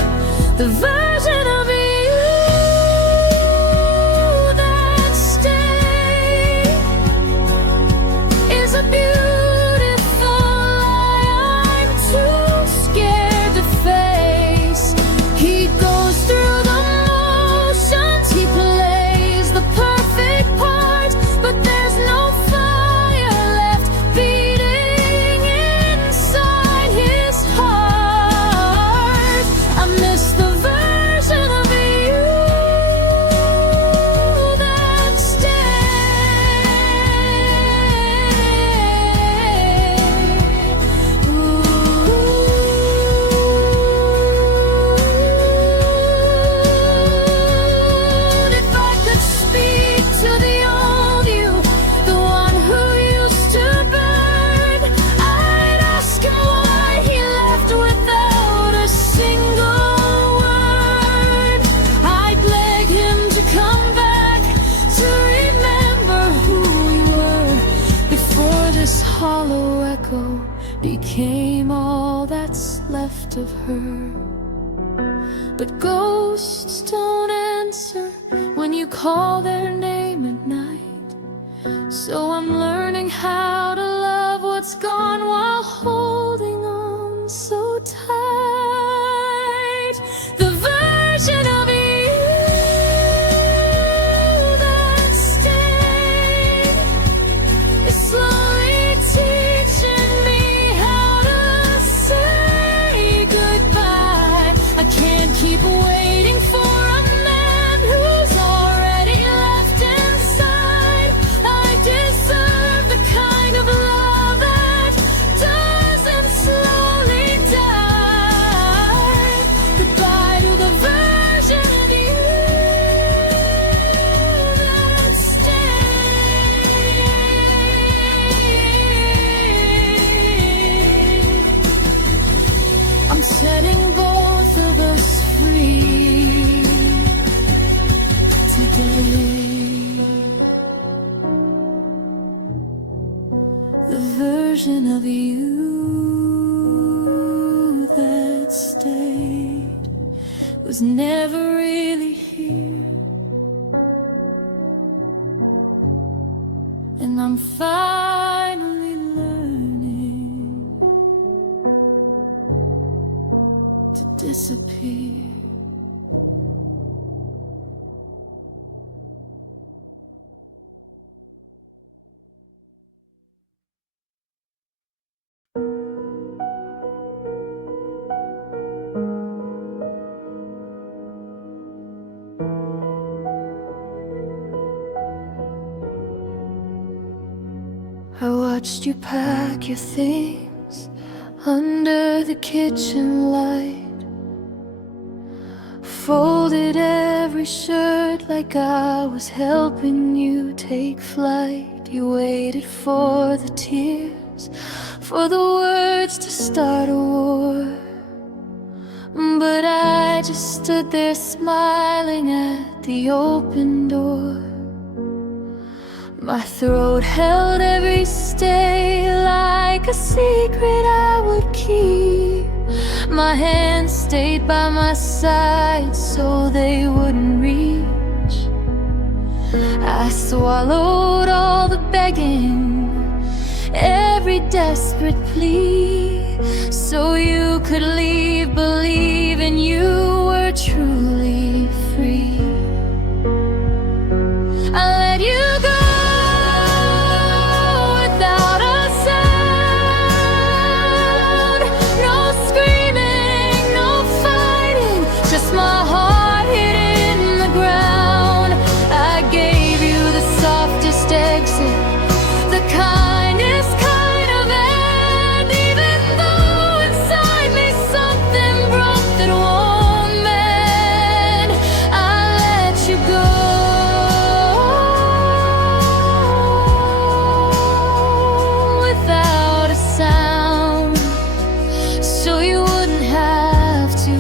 The version of you that stayed is a beautiful lie I'm too scared to face. He goes through the motions, he plays the perfect part, but there's no fire left beating inside his heart. I miss the version of you that stayed. If I could speak to the old you, the one who used to burn, I'd ask him why he left without a single word. I'd beg him to come back, to remember who we were, before this hollow echo became all that's left of her. But ghosts don't answer when you call their name at night, so I'm learning how to love what's gone while holding on so tight. The version of you that stayed is slowly teaching me how to say goodbye. I can't keep waiting for a man who's already version of you that stayed was never really here. And I'm finally learning to disappear. I watched you pack your things under the kitchen light, folded every shirt like I was helping you take flight. You waited for the tears, for the words to start a war, but I just stood there smiling at the open door. My throat held every stay like a secret I would keep. My hands stayed by my side so they wouldn't reach. I swallowed all the begging, every desperate plea, so you could leave, believing you were truly free. I let you go without a sound. No screaming, no fighting, just my heart hid in the ground. I gave you the softest exit, the kindest kind of end, even though inside me something broke that won't mend. I let you go without a sound, so you wouldn't have to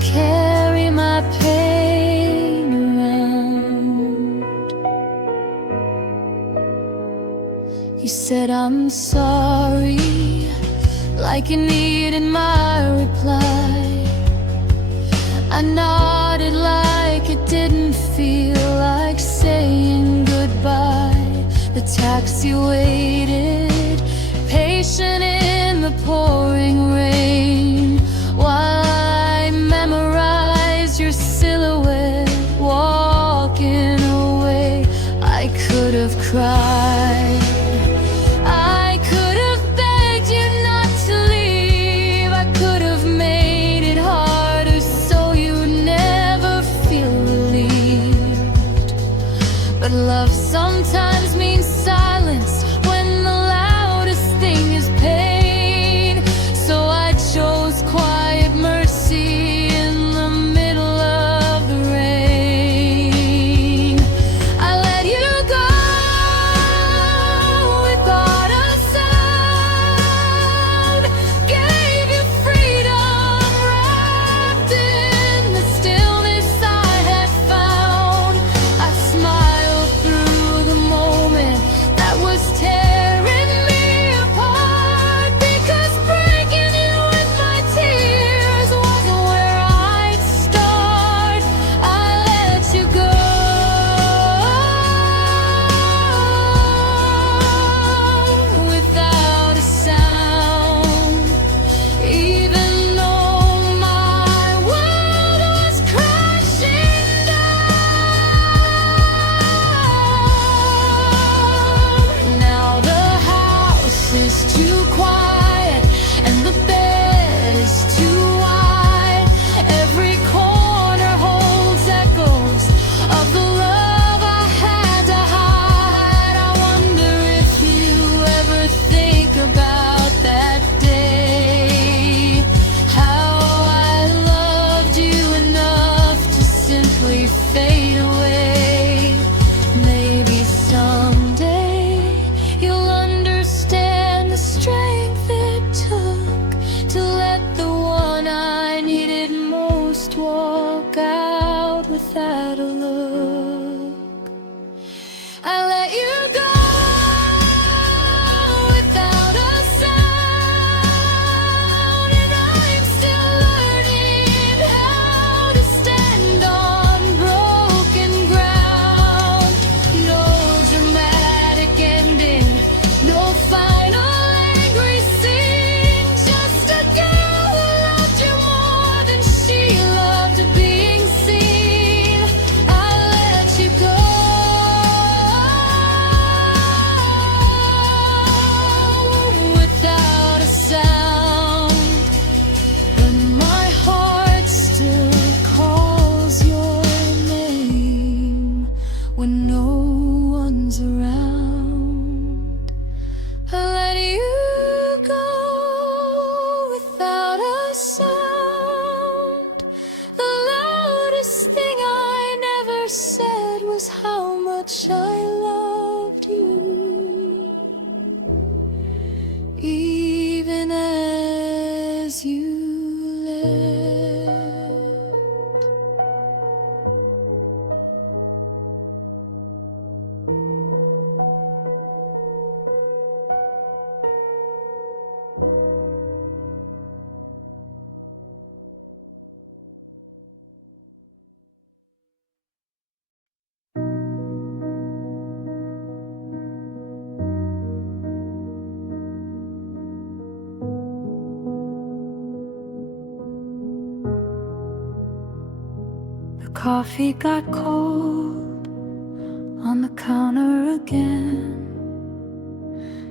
carry my pain around. You said I'm sorry, like you needed my reply. I nodded like it didn't feel like saying goodbye. The taxi waited, patient in the pouring rain, while I memorized your silhouette walking away. I could have cried, I could have begged you not to leave, I could have made it harder so you'd never feel relieved. But love sometimes means silence when the loudest thing is pain. So I chose quiet mercy in the middle of the rain. I let you go without a sound, gave you freedom wrapped in the stillness I had found. I smiled through the moment when no one's around. I let you go without a sound. The loudest thing I never said was how much I loved you, even as you left. The coffee got cold on the counter again.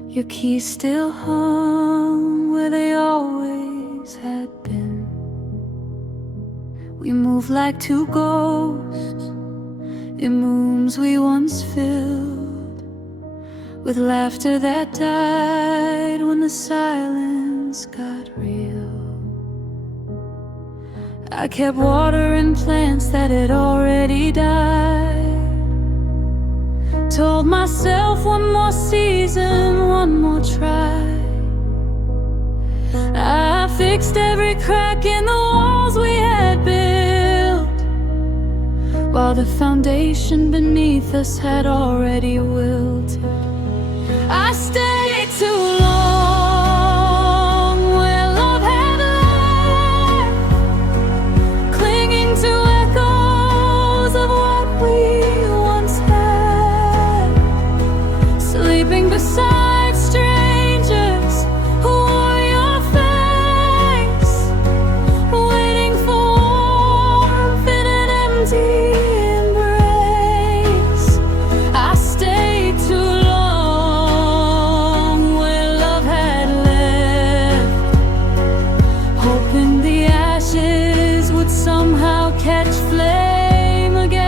Your keys still hung where they always had been. We moved like two ghosts in rooms we once filled, with laughter that died when the silence got real. I kept watering plants that had already died. Told myself one more season, one more try. I fixed every crack in the walls we had built, while the foundation beneath us had already wilted. I stayed too long where love had left, clinging to echoes of what we once had, sleeping beside strangers who wore your face, waiting for warmth in an empty embrace. I stayed too long where love had left, hoping the ashes would somehow catch flame again.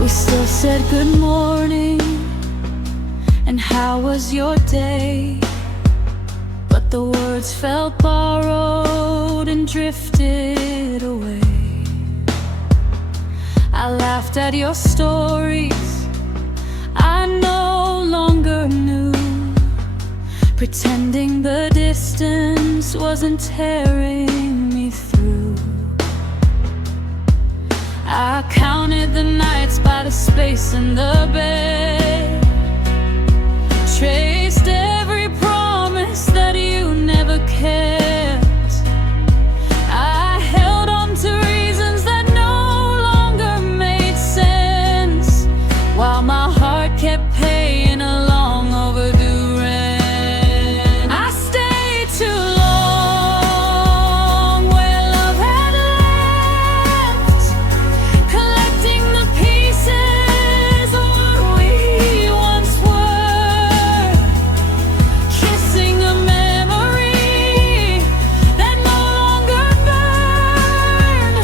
We still said good morning and how was your day, but the words felt borrowed and drifted away. I laughed at your stories I no longer knew, pretending the distance wasn't tearing me through. I counted the nights by the space in the bed, traced every promise that you never kept. I held on to reasons that no longer made sense, while my heart kept paying a long overdue rent. I stayed too long where love had left, collecting the pieces of what we once were, kissing a memory that no longer burned,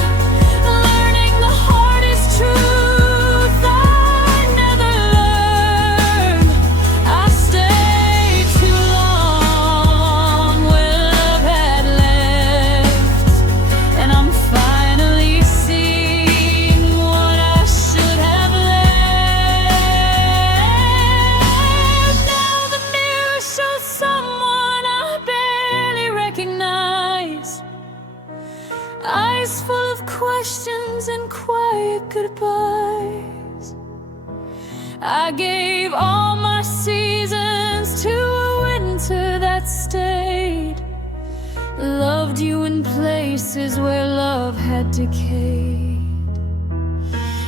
learning the hardest truth I never learned. I stayed too long where love had left, and I'm finally seeing what I should have left. Now the mirror shows someone I barely recognize, eyes full of questions and quiet goodbyes. I gave all my seasons to a winter that stayed, loved you in places where love had decayed.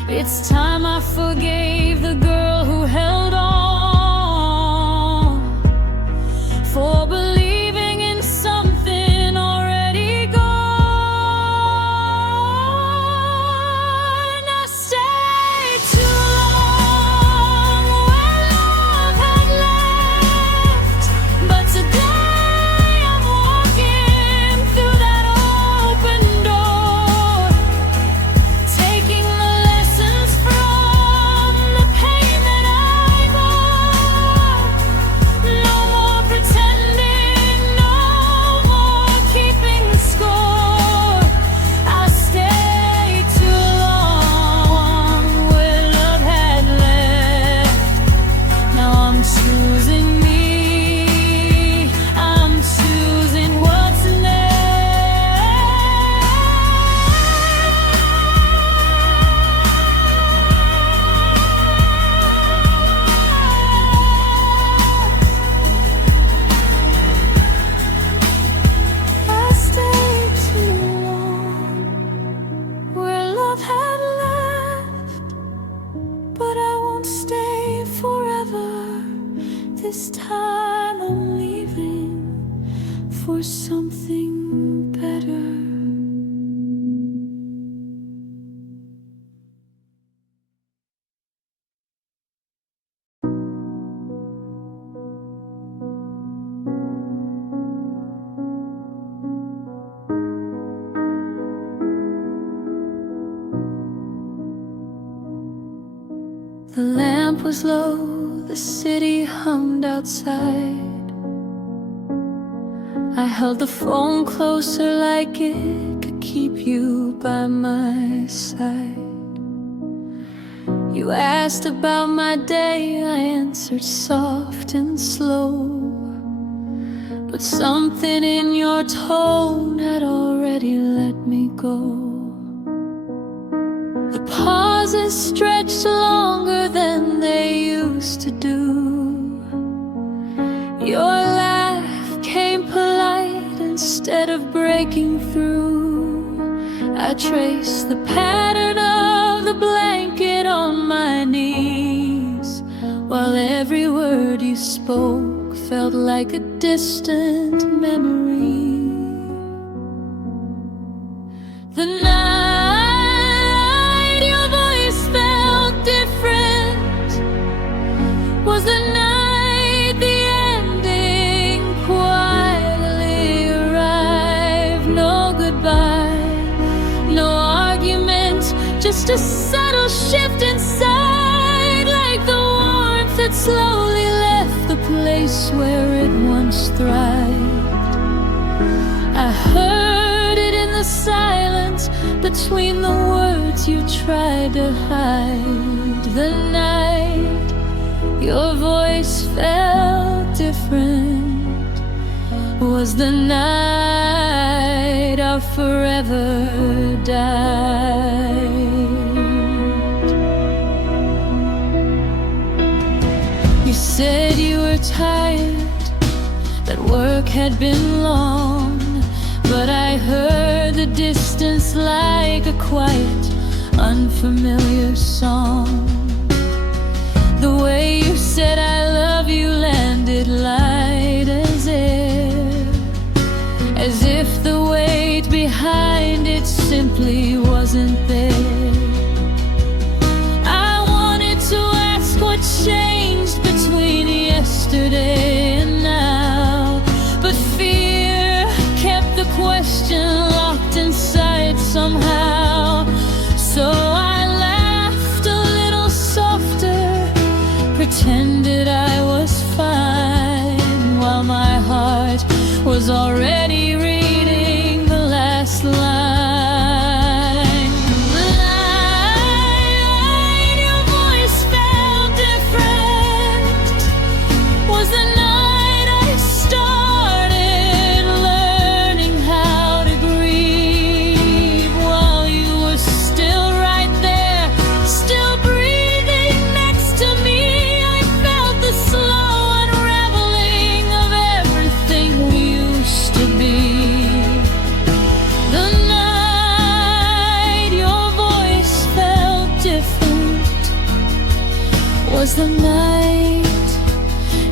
It's time I forgave the girl who held on, for believing in something already gone. I stayed too long lamp was low, the city hummed outside. I held the phone closer like it could keep you by my side. You asked about my day, I answered soft and slow, but something in your tone had already let me go. The pauses stretched longer than they used to do. Your laugh came polite instead of breaking through. I traced the pattern of the blanket on my knees, while every word you spoke felt like a distant memory. The night your voice felt different was the night the ending quietly arrived. No goodbye, no argument, just a subtle shift inside, like the warmth that slowly left the place where it once thrived. I heard it in the silence between the words you tried to hide. The night your voice felt different was the night our forever died. You said you were tired, that work had been long, but I heard the distance like a quiet, unfamiliar song. The way you said I love you landed light as air, as if the weight behind it simply wasn't there. I wanted to ask what changed between yesterday and now, but fear kept the question locked inside somehow. So I laughed a little softer, pretended I was fine, while my heart was already reading the last line. The night your voice felt different was the night I started learning how to grieve, while you were still right there, still breathing next to me. I felt the slow unraveling of everything we used to be. The night your voice felt different was the night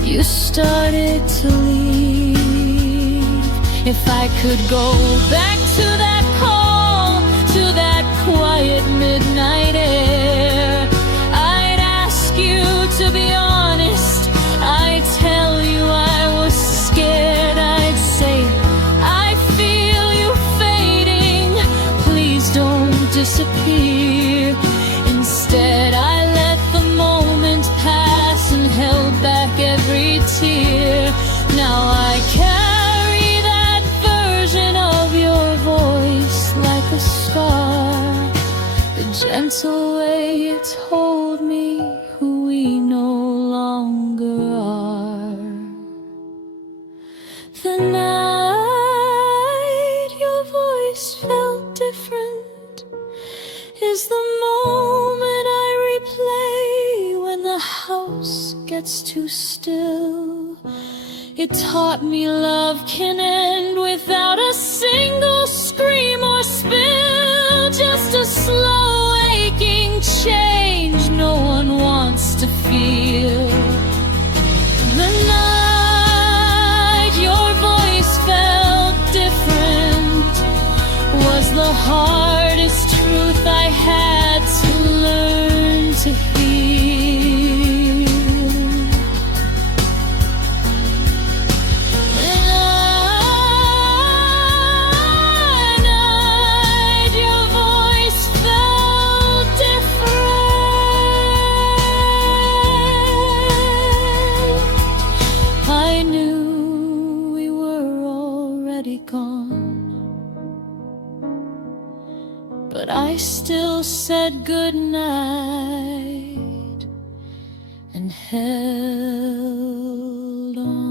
you started to leave. If I could go back to that call, to that quiet midnight air, I'd ask you to be honest. I'd tell you I was scared. I'd say, I feel you fading, please don't disappear. Instead I let the moment pass and held back every tear. Now I carry that version of your voice like a scar, the gentle way you told me who we no longer are. The night your voice felt different is the moment I replay when the house gets too still. It taught me love can end without a single scream or spill, just a slow aching change no one wants to feel. The night your voice felt different was the hardest truth I had to learn to heal. The night your voice felt different I still said goodnight and held on.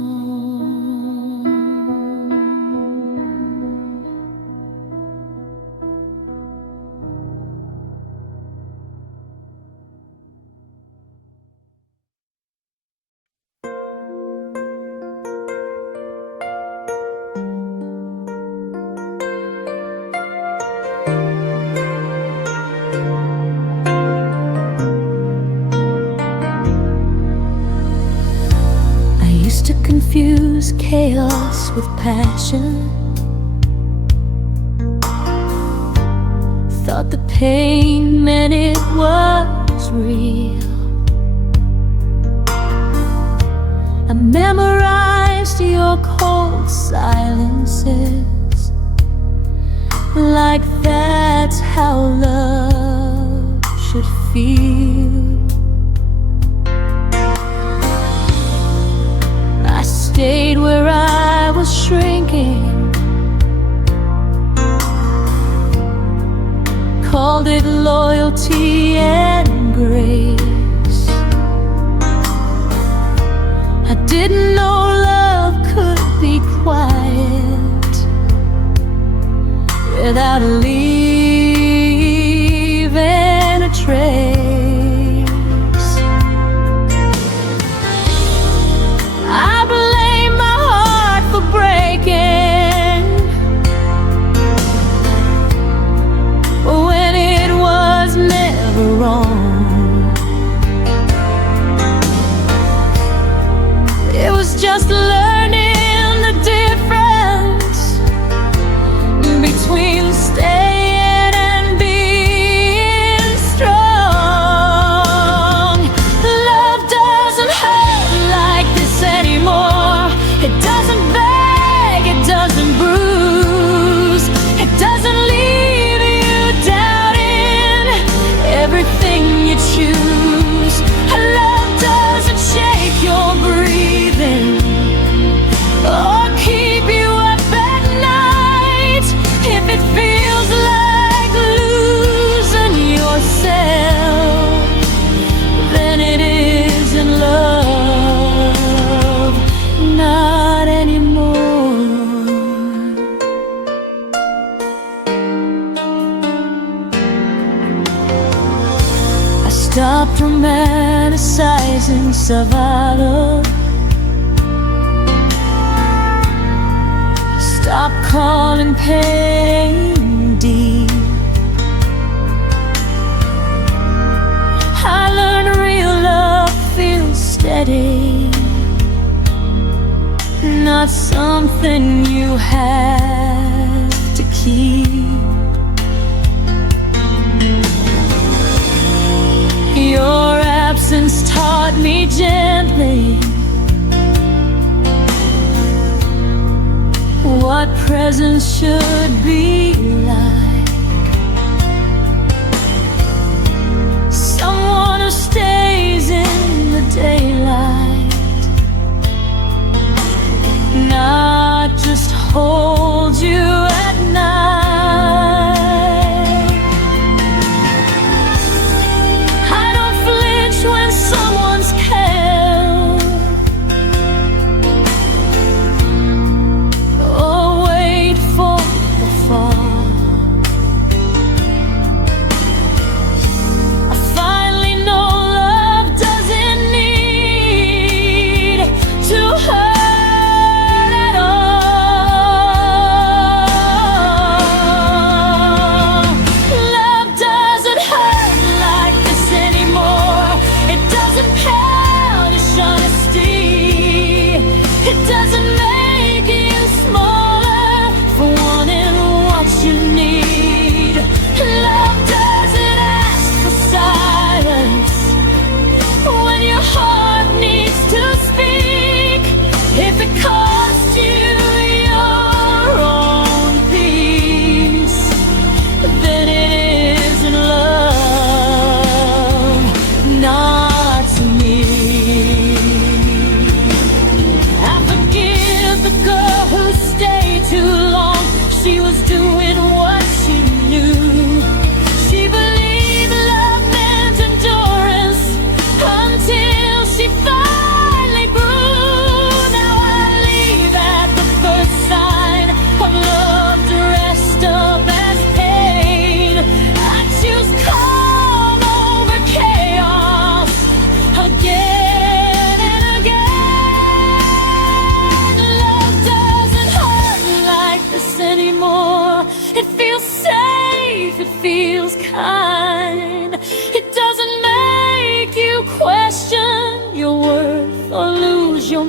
To confuse chaos with passion, thought the pain meant it was real. I memorized your cold silences, like that's how love should feel. Stayed where I was shrinking, called it loyalty and grace. I didn't know love could be quiet without leaving a trace. Just learning the difference between staying and being strong. Love doesn't hurt like this anymore. It doesn't beg, it doesn't bruise, it doesn't leave you doubting everything you choose. Love doesn't shake your breathing or keep you up at night. If it feels like losing yourself, then it isn't love, not anymore. I stopped romanticizing survival, stop calling pain deep. I learned real love feels steady, not something you have to keep. Your absence taught me gently what presence should be like. Someone who stays in the daylight, not just holds you at night. I don't flinch when someone's killed, I finally know love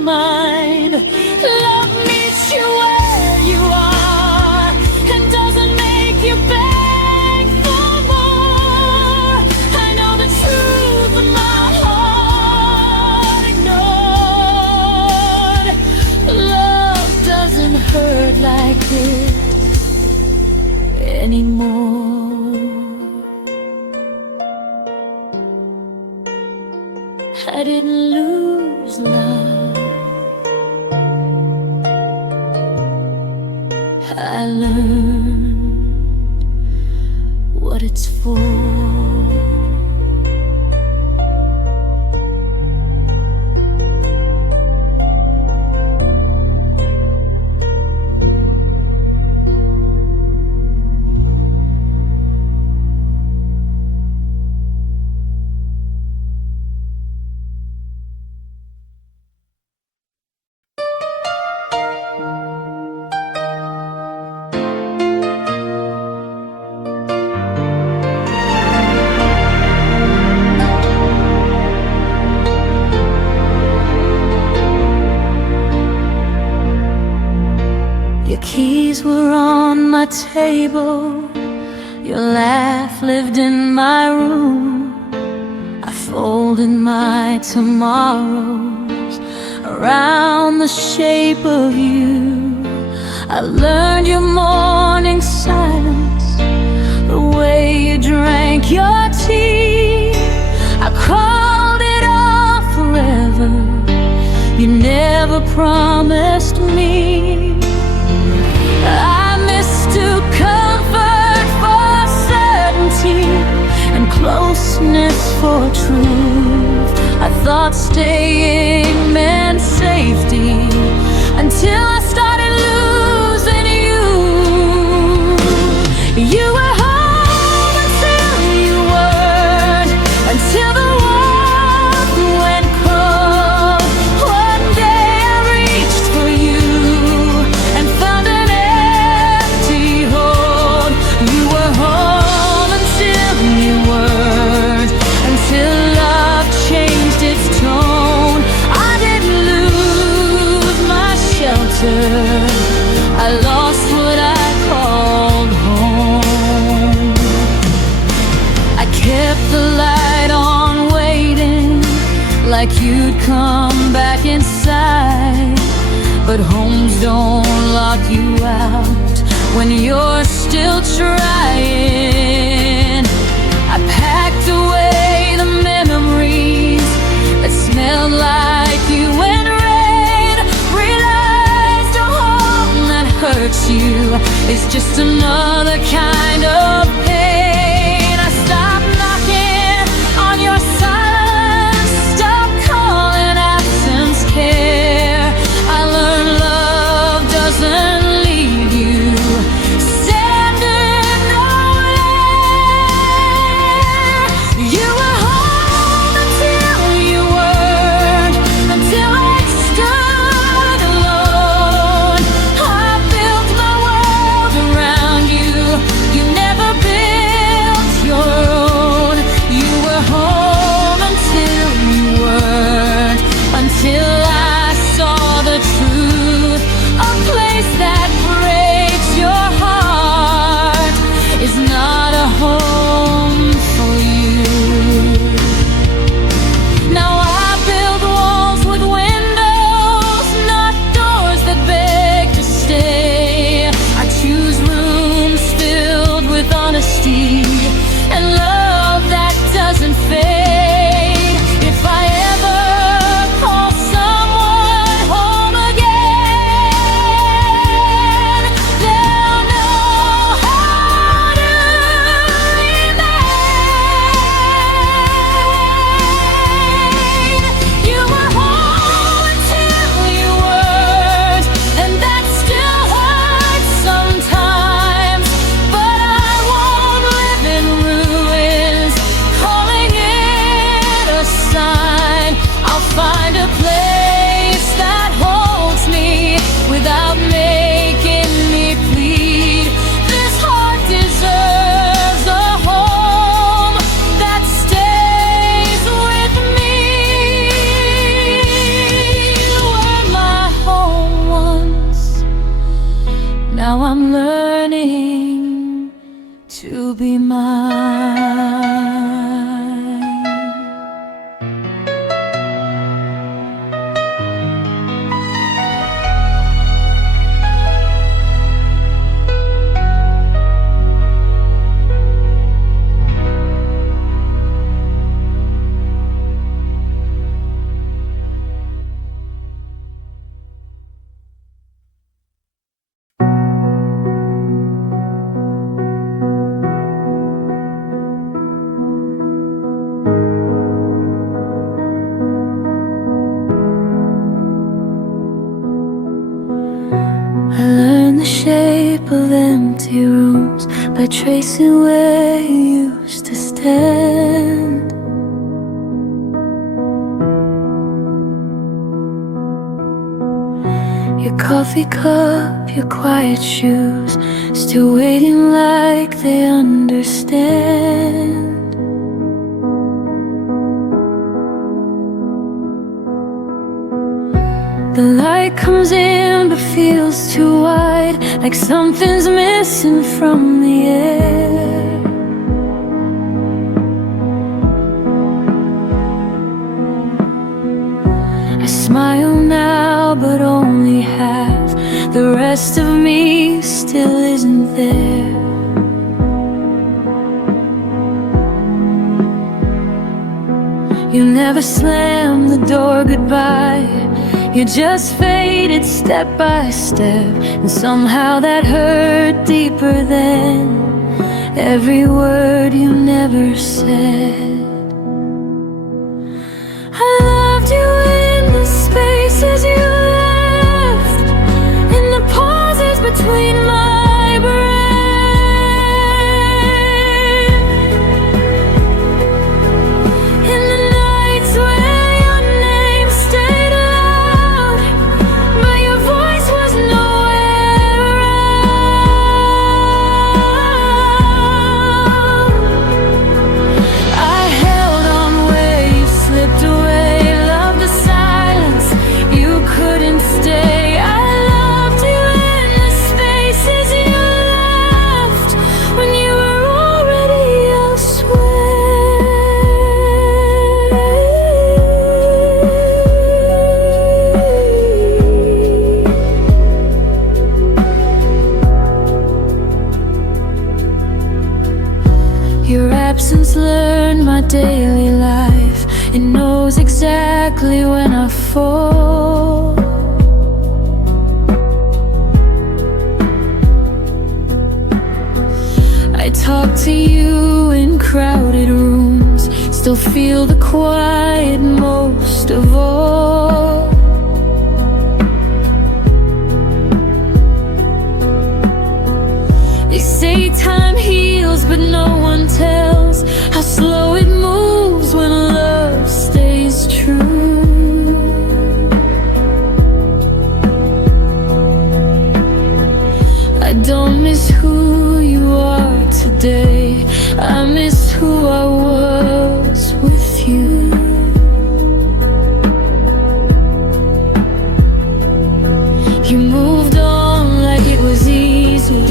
mind. Love meets you where you are and doesn't make you beg for more. I know the truth, but my heart ignored. Love doesn't hurt like this anymore. I didn't lose love, I learned what it's for. Your keys were on my table, your laugh lived in my room. I folded my tomorrows around the shape of you. I learned your morning silence, the way you drank your tea. I called it all forever, you never promised me. I mistook comfort for certainty and closeness for truth. I thought staying meant safety until I started losing you. You were home until you weren't, until the warmth went cold. One day I reached for you and found an empty hold. You were home until you weren't, until love changed its tone. I didn't lose my shelter, I lost what I called home. I kept the light on waiting, like you'd come back inside. But homes don't lock you out when you're still trying. I packed away the memories that smelled like you and rain. Realized a home that hurts you is just another kind of pain. I stopped knocking on your silence, stopped calling absence care. I learned love doesn't leave you standing nowhere. You were home until you weren't, until I stood alone. I built my world around you, shape of empty rooms by tracing where you used to stand. Your coffee cup, your quiet shoes, still waiting like they understand. The light comes in but feels too wide, like something's missing from the air. I smile now but only half, the rest of me still isn't there. You never slammed the door goodbye, you just faded step by step, and somehow that hurt deeper than every word you never said. I loved you in the spaces you left, in the pauses between my breath, in the nights where your name stayed loud, but your voice was nowhere around. I held on where you slipped away, loved the silence, you couldn't stay. I loved you in the spaces you left when you were already elsewhere. Your absence learned my daily life, it knows exactly when I fall. I talk to you in crowded rooms, still feel the quiet most of all. They say time heals, but no one tells how slow it moves when love stays true. I don't miss who you are today, I miss who I was with you. You moved on like it was easy,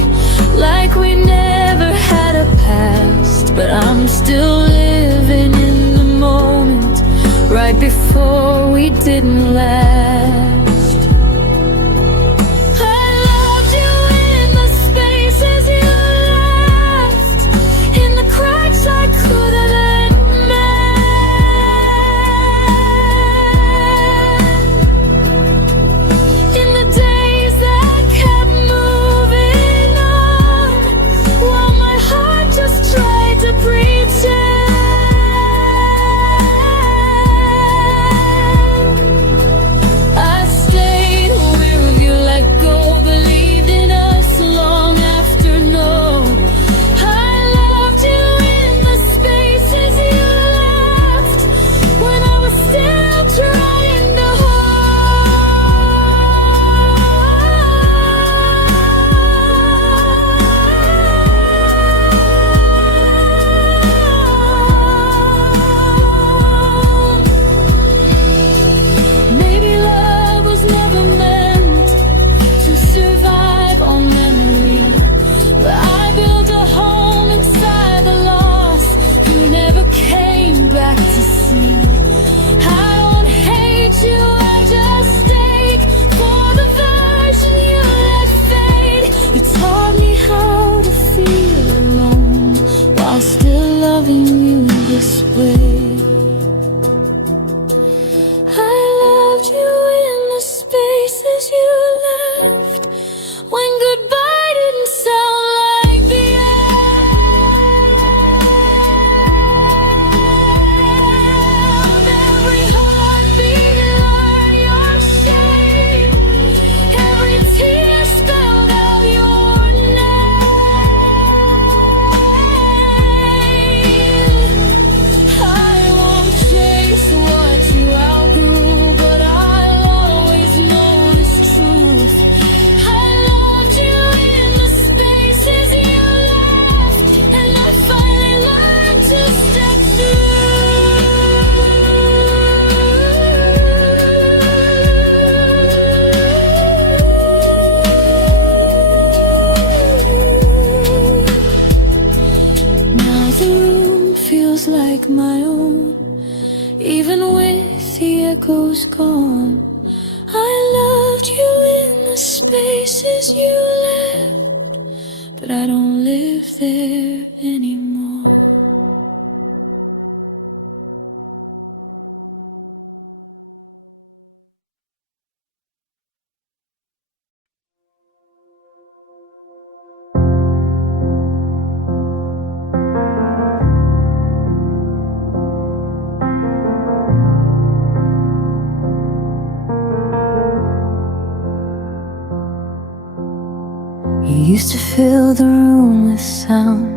like we never had a past, but I'm still living in the moment, right before we didn't last. I loved you in the spaces you left, in the cracks I could have mended, in the days that kept moving on, while my heart just tried to pretend. I gone. I loved you in the spaces you left, but I don't live there anymore. You used to fill the room with sound.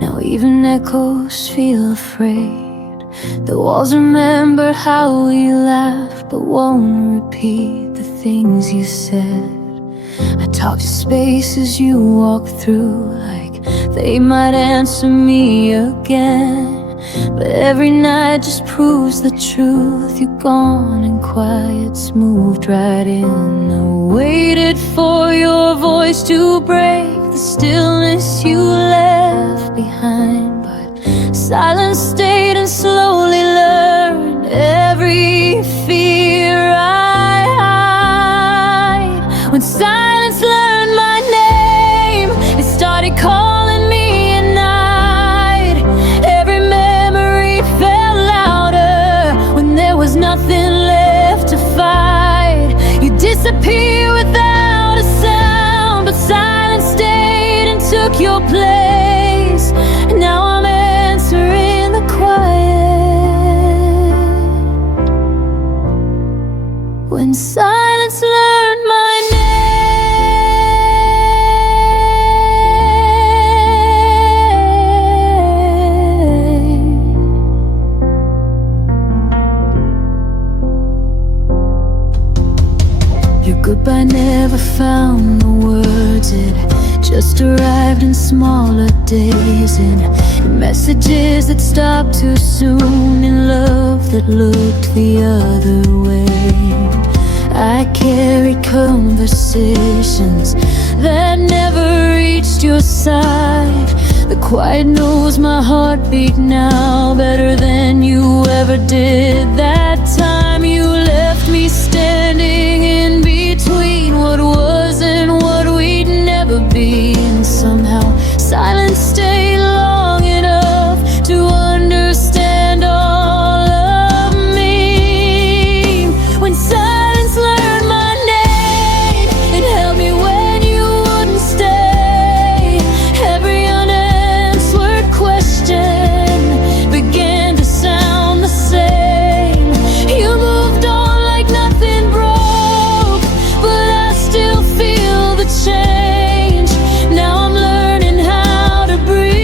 Now even echoes feel afraid. The walls remember how we laughed, but won't repeat the things you said. I talk to spaces you walk through like they might answer me again. But every night just proves the truth. You're gone and quiet's moved right in. I waited for your voice to break the stillness you left behind, but silence stayed and slowly learned every fear I hide. When silence learned my name, it started calling me at night. Every memory felt louder when there was nothing left to fight. You disappear without a sound, but silence stayed and took your place. And now I'm answering the quiet. When silence learned my your goodbye never found the words. It just arrived in smaller days, in messages that stopped too soon, in love that looked the other way. I carried conversations that never reached your side. The quiet knows my heartbeat now better than you ever did that time. You left me standing in between what was and what we'd never be, and somehow silence stayed long enough to understand all of me. When silence learned my name, it held me when you wouldn't stay. Every unanswered question began to sound the same. You moved on like nothing broke, but I still feel the change. Now I'm learning how to breathe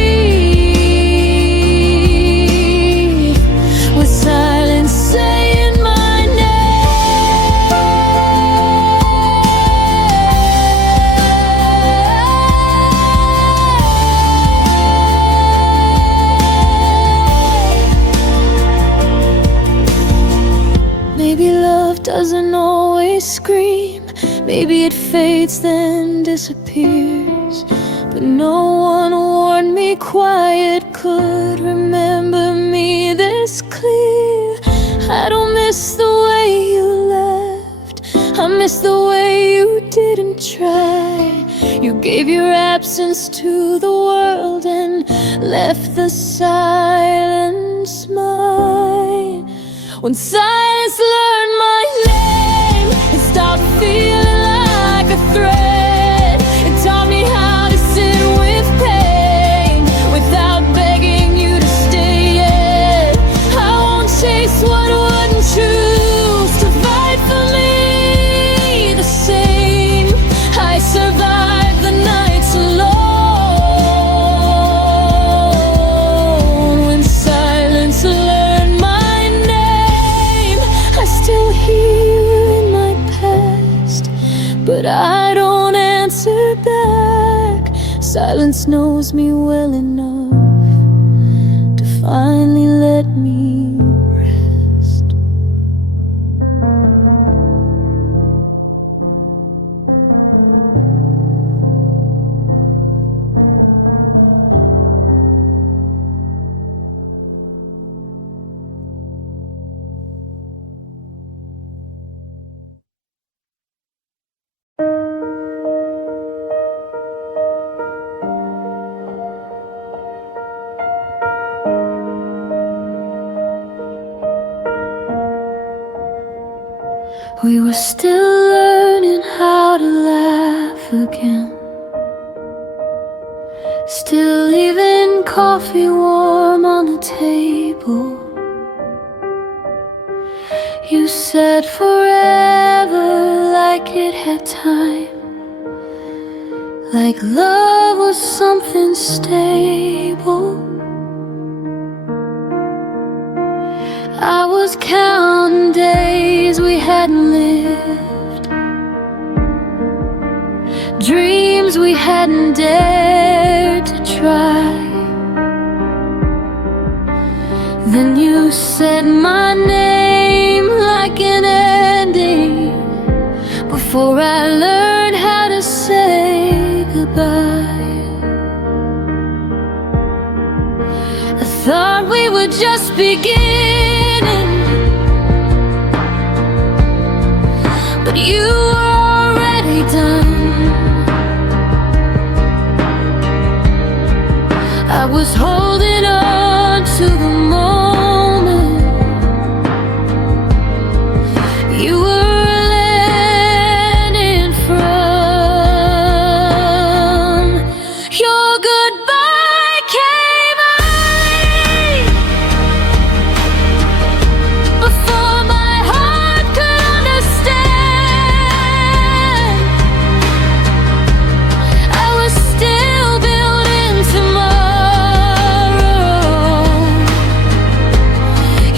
with silence saying my name. Maybe love doesn't always scream. Maybe it fades then disappears. But no one warned me quiet could remember me this clear. I don't miss the way you left, I miss the way you didn't try. You gave your absence to the world and left the silence mine. When silence learned my name, it stopped feeling like a threat. It taught me how to sit with pain without begging you to stay yet. I won't chase what wouldn't choose to fight for me the same. I survived the nights alone. When silence learned my name, I still hear you in my past, but I don't answer back. Silence knows me well enough to finally let me rest. We were still learning how to laugh again, still leaving coffee warm on the table. You said forever like it had time, like love was something stable. I was counting days we hadn't lived, dreams we hadn't dared to try. Then you said my name like an ending, before I learned how to say goodbye. I thought we were just beginning, but you were already done. I was holding on to the moment you were landing from. Your goodbye came early, before my heart could understand. I was still building tomorrow.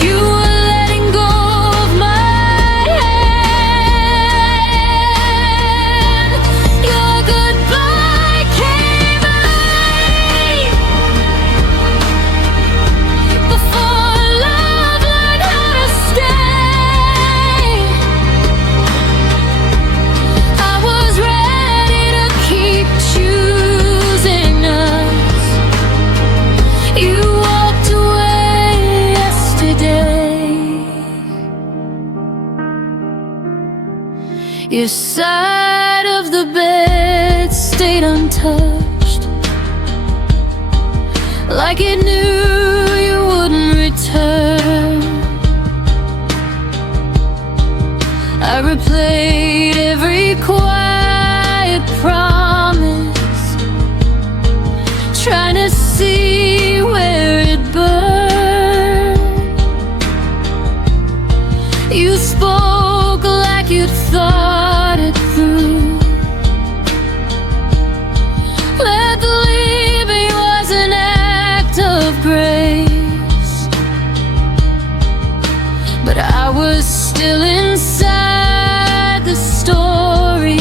You were letting go of my hand. Your goodbye came early, before love learned how to stay. I was ready to keep choosing us. You walked away yesterday. Your side of the bed stayed untouched, like it knew you wouldn't return. I replayed every quiet promise, trying to see where it burned. You spoke like you'd thought it through. Let the leaving was an act of grace, but I was still inside the story,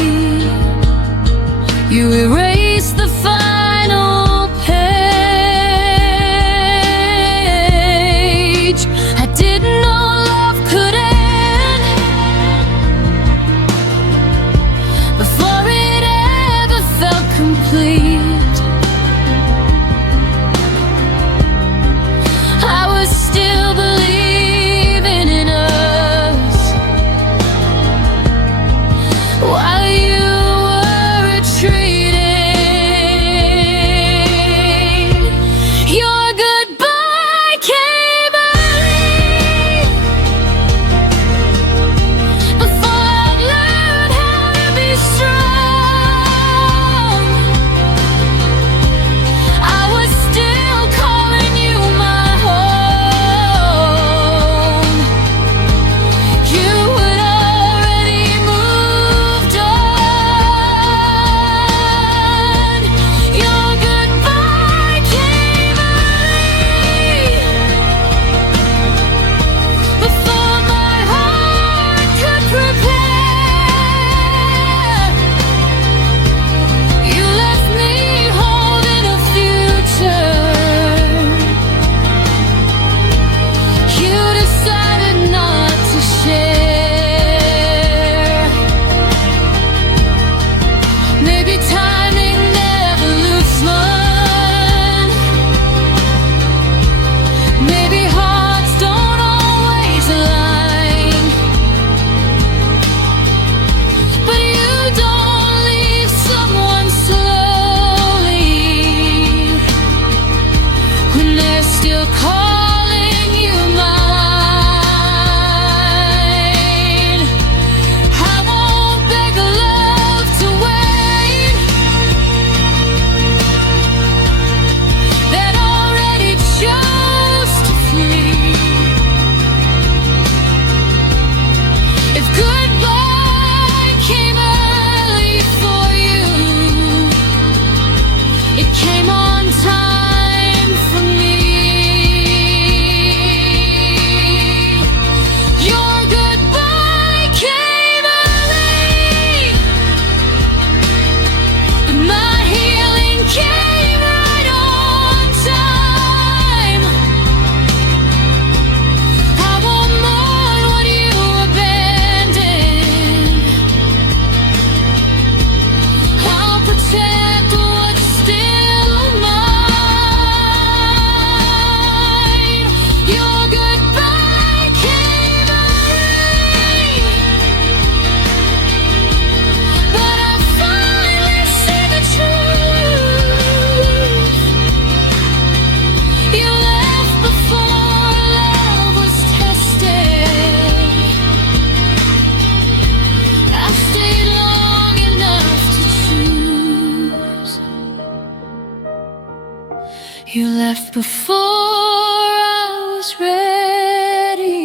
before I was ready.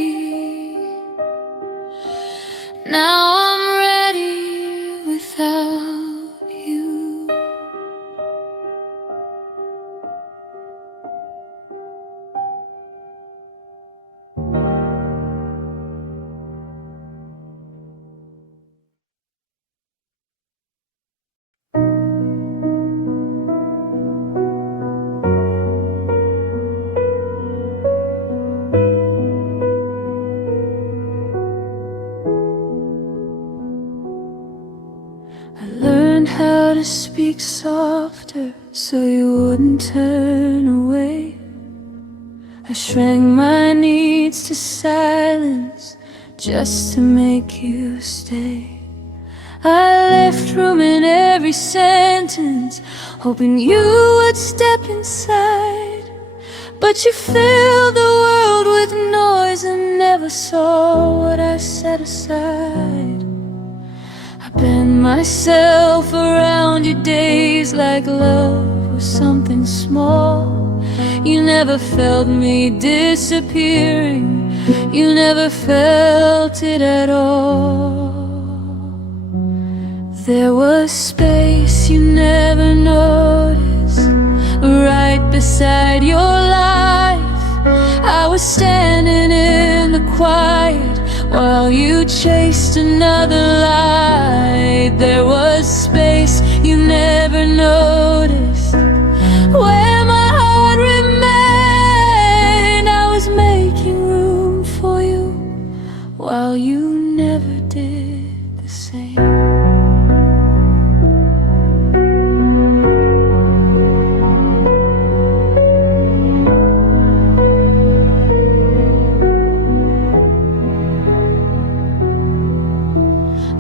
Now I'm ready without you. I learned how to speak softer so you wouldn't turn away. I shrank my needs to silence just to make you stay. I left room in every sentence, hoping you would step inside. But you filled the world with noise and never saw what I set aside. I bend myself around your days like love was something small. You never felt me disappearing, you never felt it at all. There was space you never noticed, right beside your life. I was standing in the quiet while you chased another light. There was space you never noticed, where my heart remained. I was making room for you while you never did the same.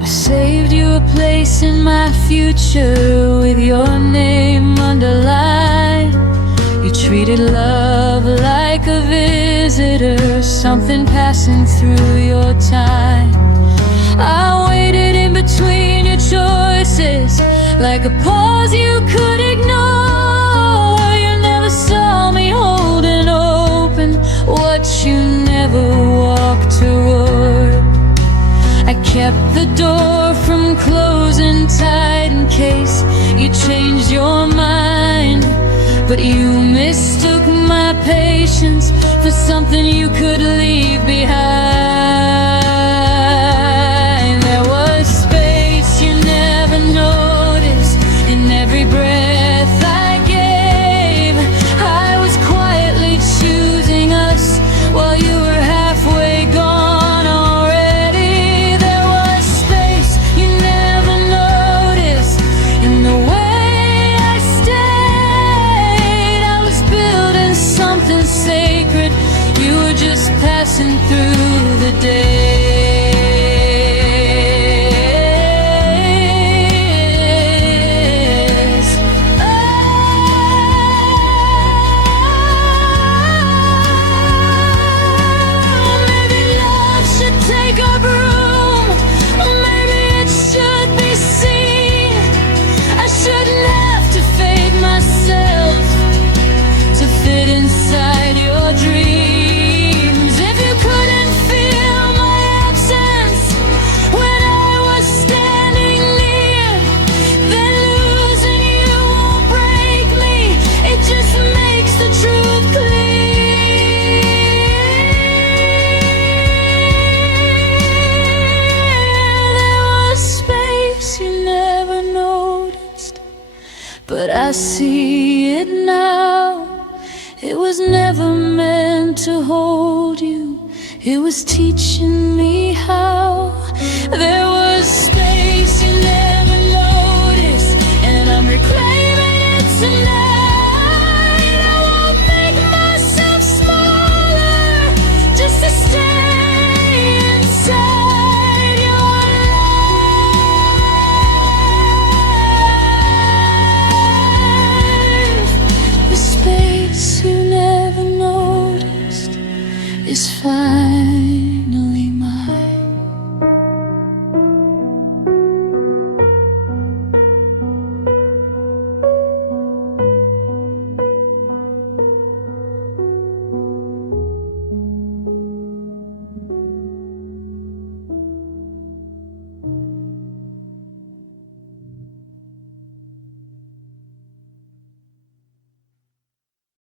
Saved you a place in my future with your name underlined. You treated love like a visitor, something passing through your time. I waited in between your choices, like a pause you could ignore. You never saw me holding open what you never walked toward. I kept the door from closing tight in case you changed your mind. But you mistook my patience for something you could leave behind. There was space you never noticed in every breath I gave. I was quietly choosing us while you were halfway gone. Sacred, you were just passing through the days. Oh, maybe love should take up room, maybe it should be seen. I shouldn't have to fake myself to fit inside your dreams. If you couldn't feel my absence when I was standing near, then losing you won't break me, it just makes the truth clear. There was space you never noticed, but I see it now. It was never meant to hold you, it was teaching me how. There was space you never noticed, and I'm reclaiming it tonight. I won't make myself smaller just to stay inside your life. The space you never noticed is fine.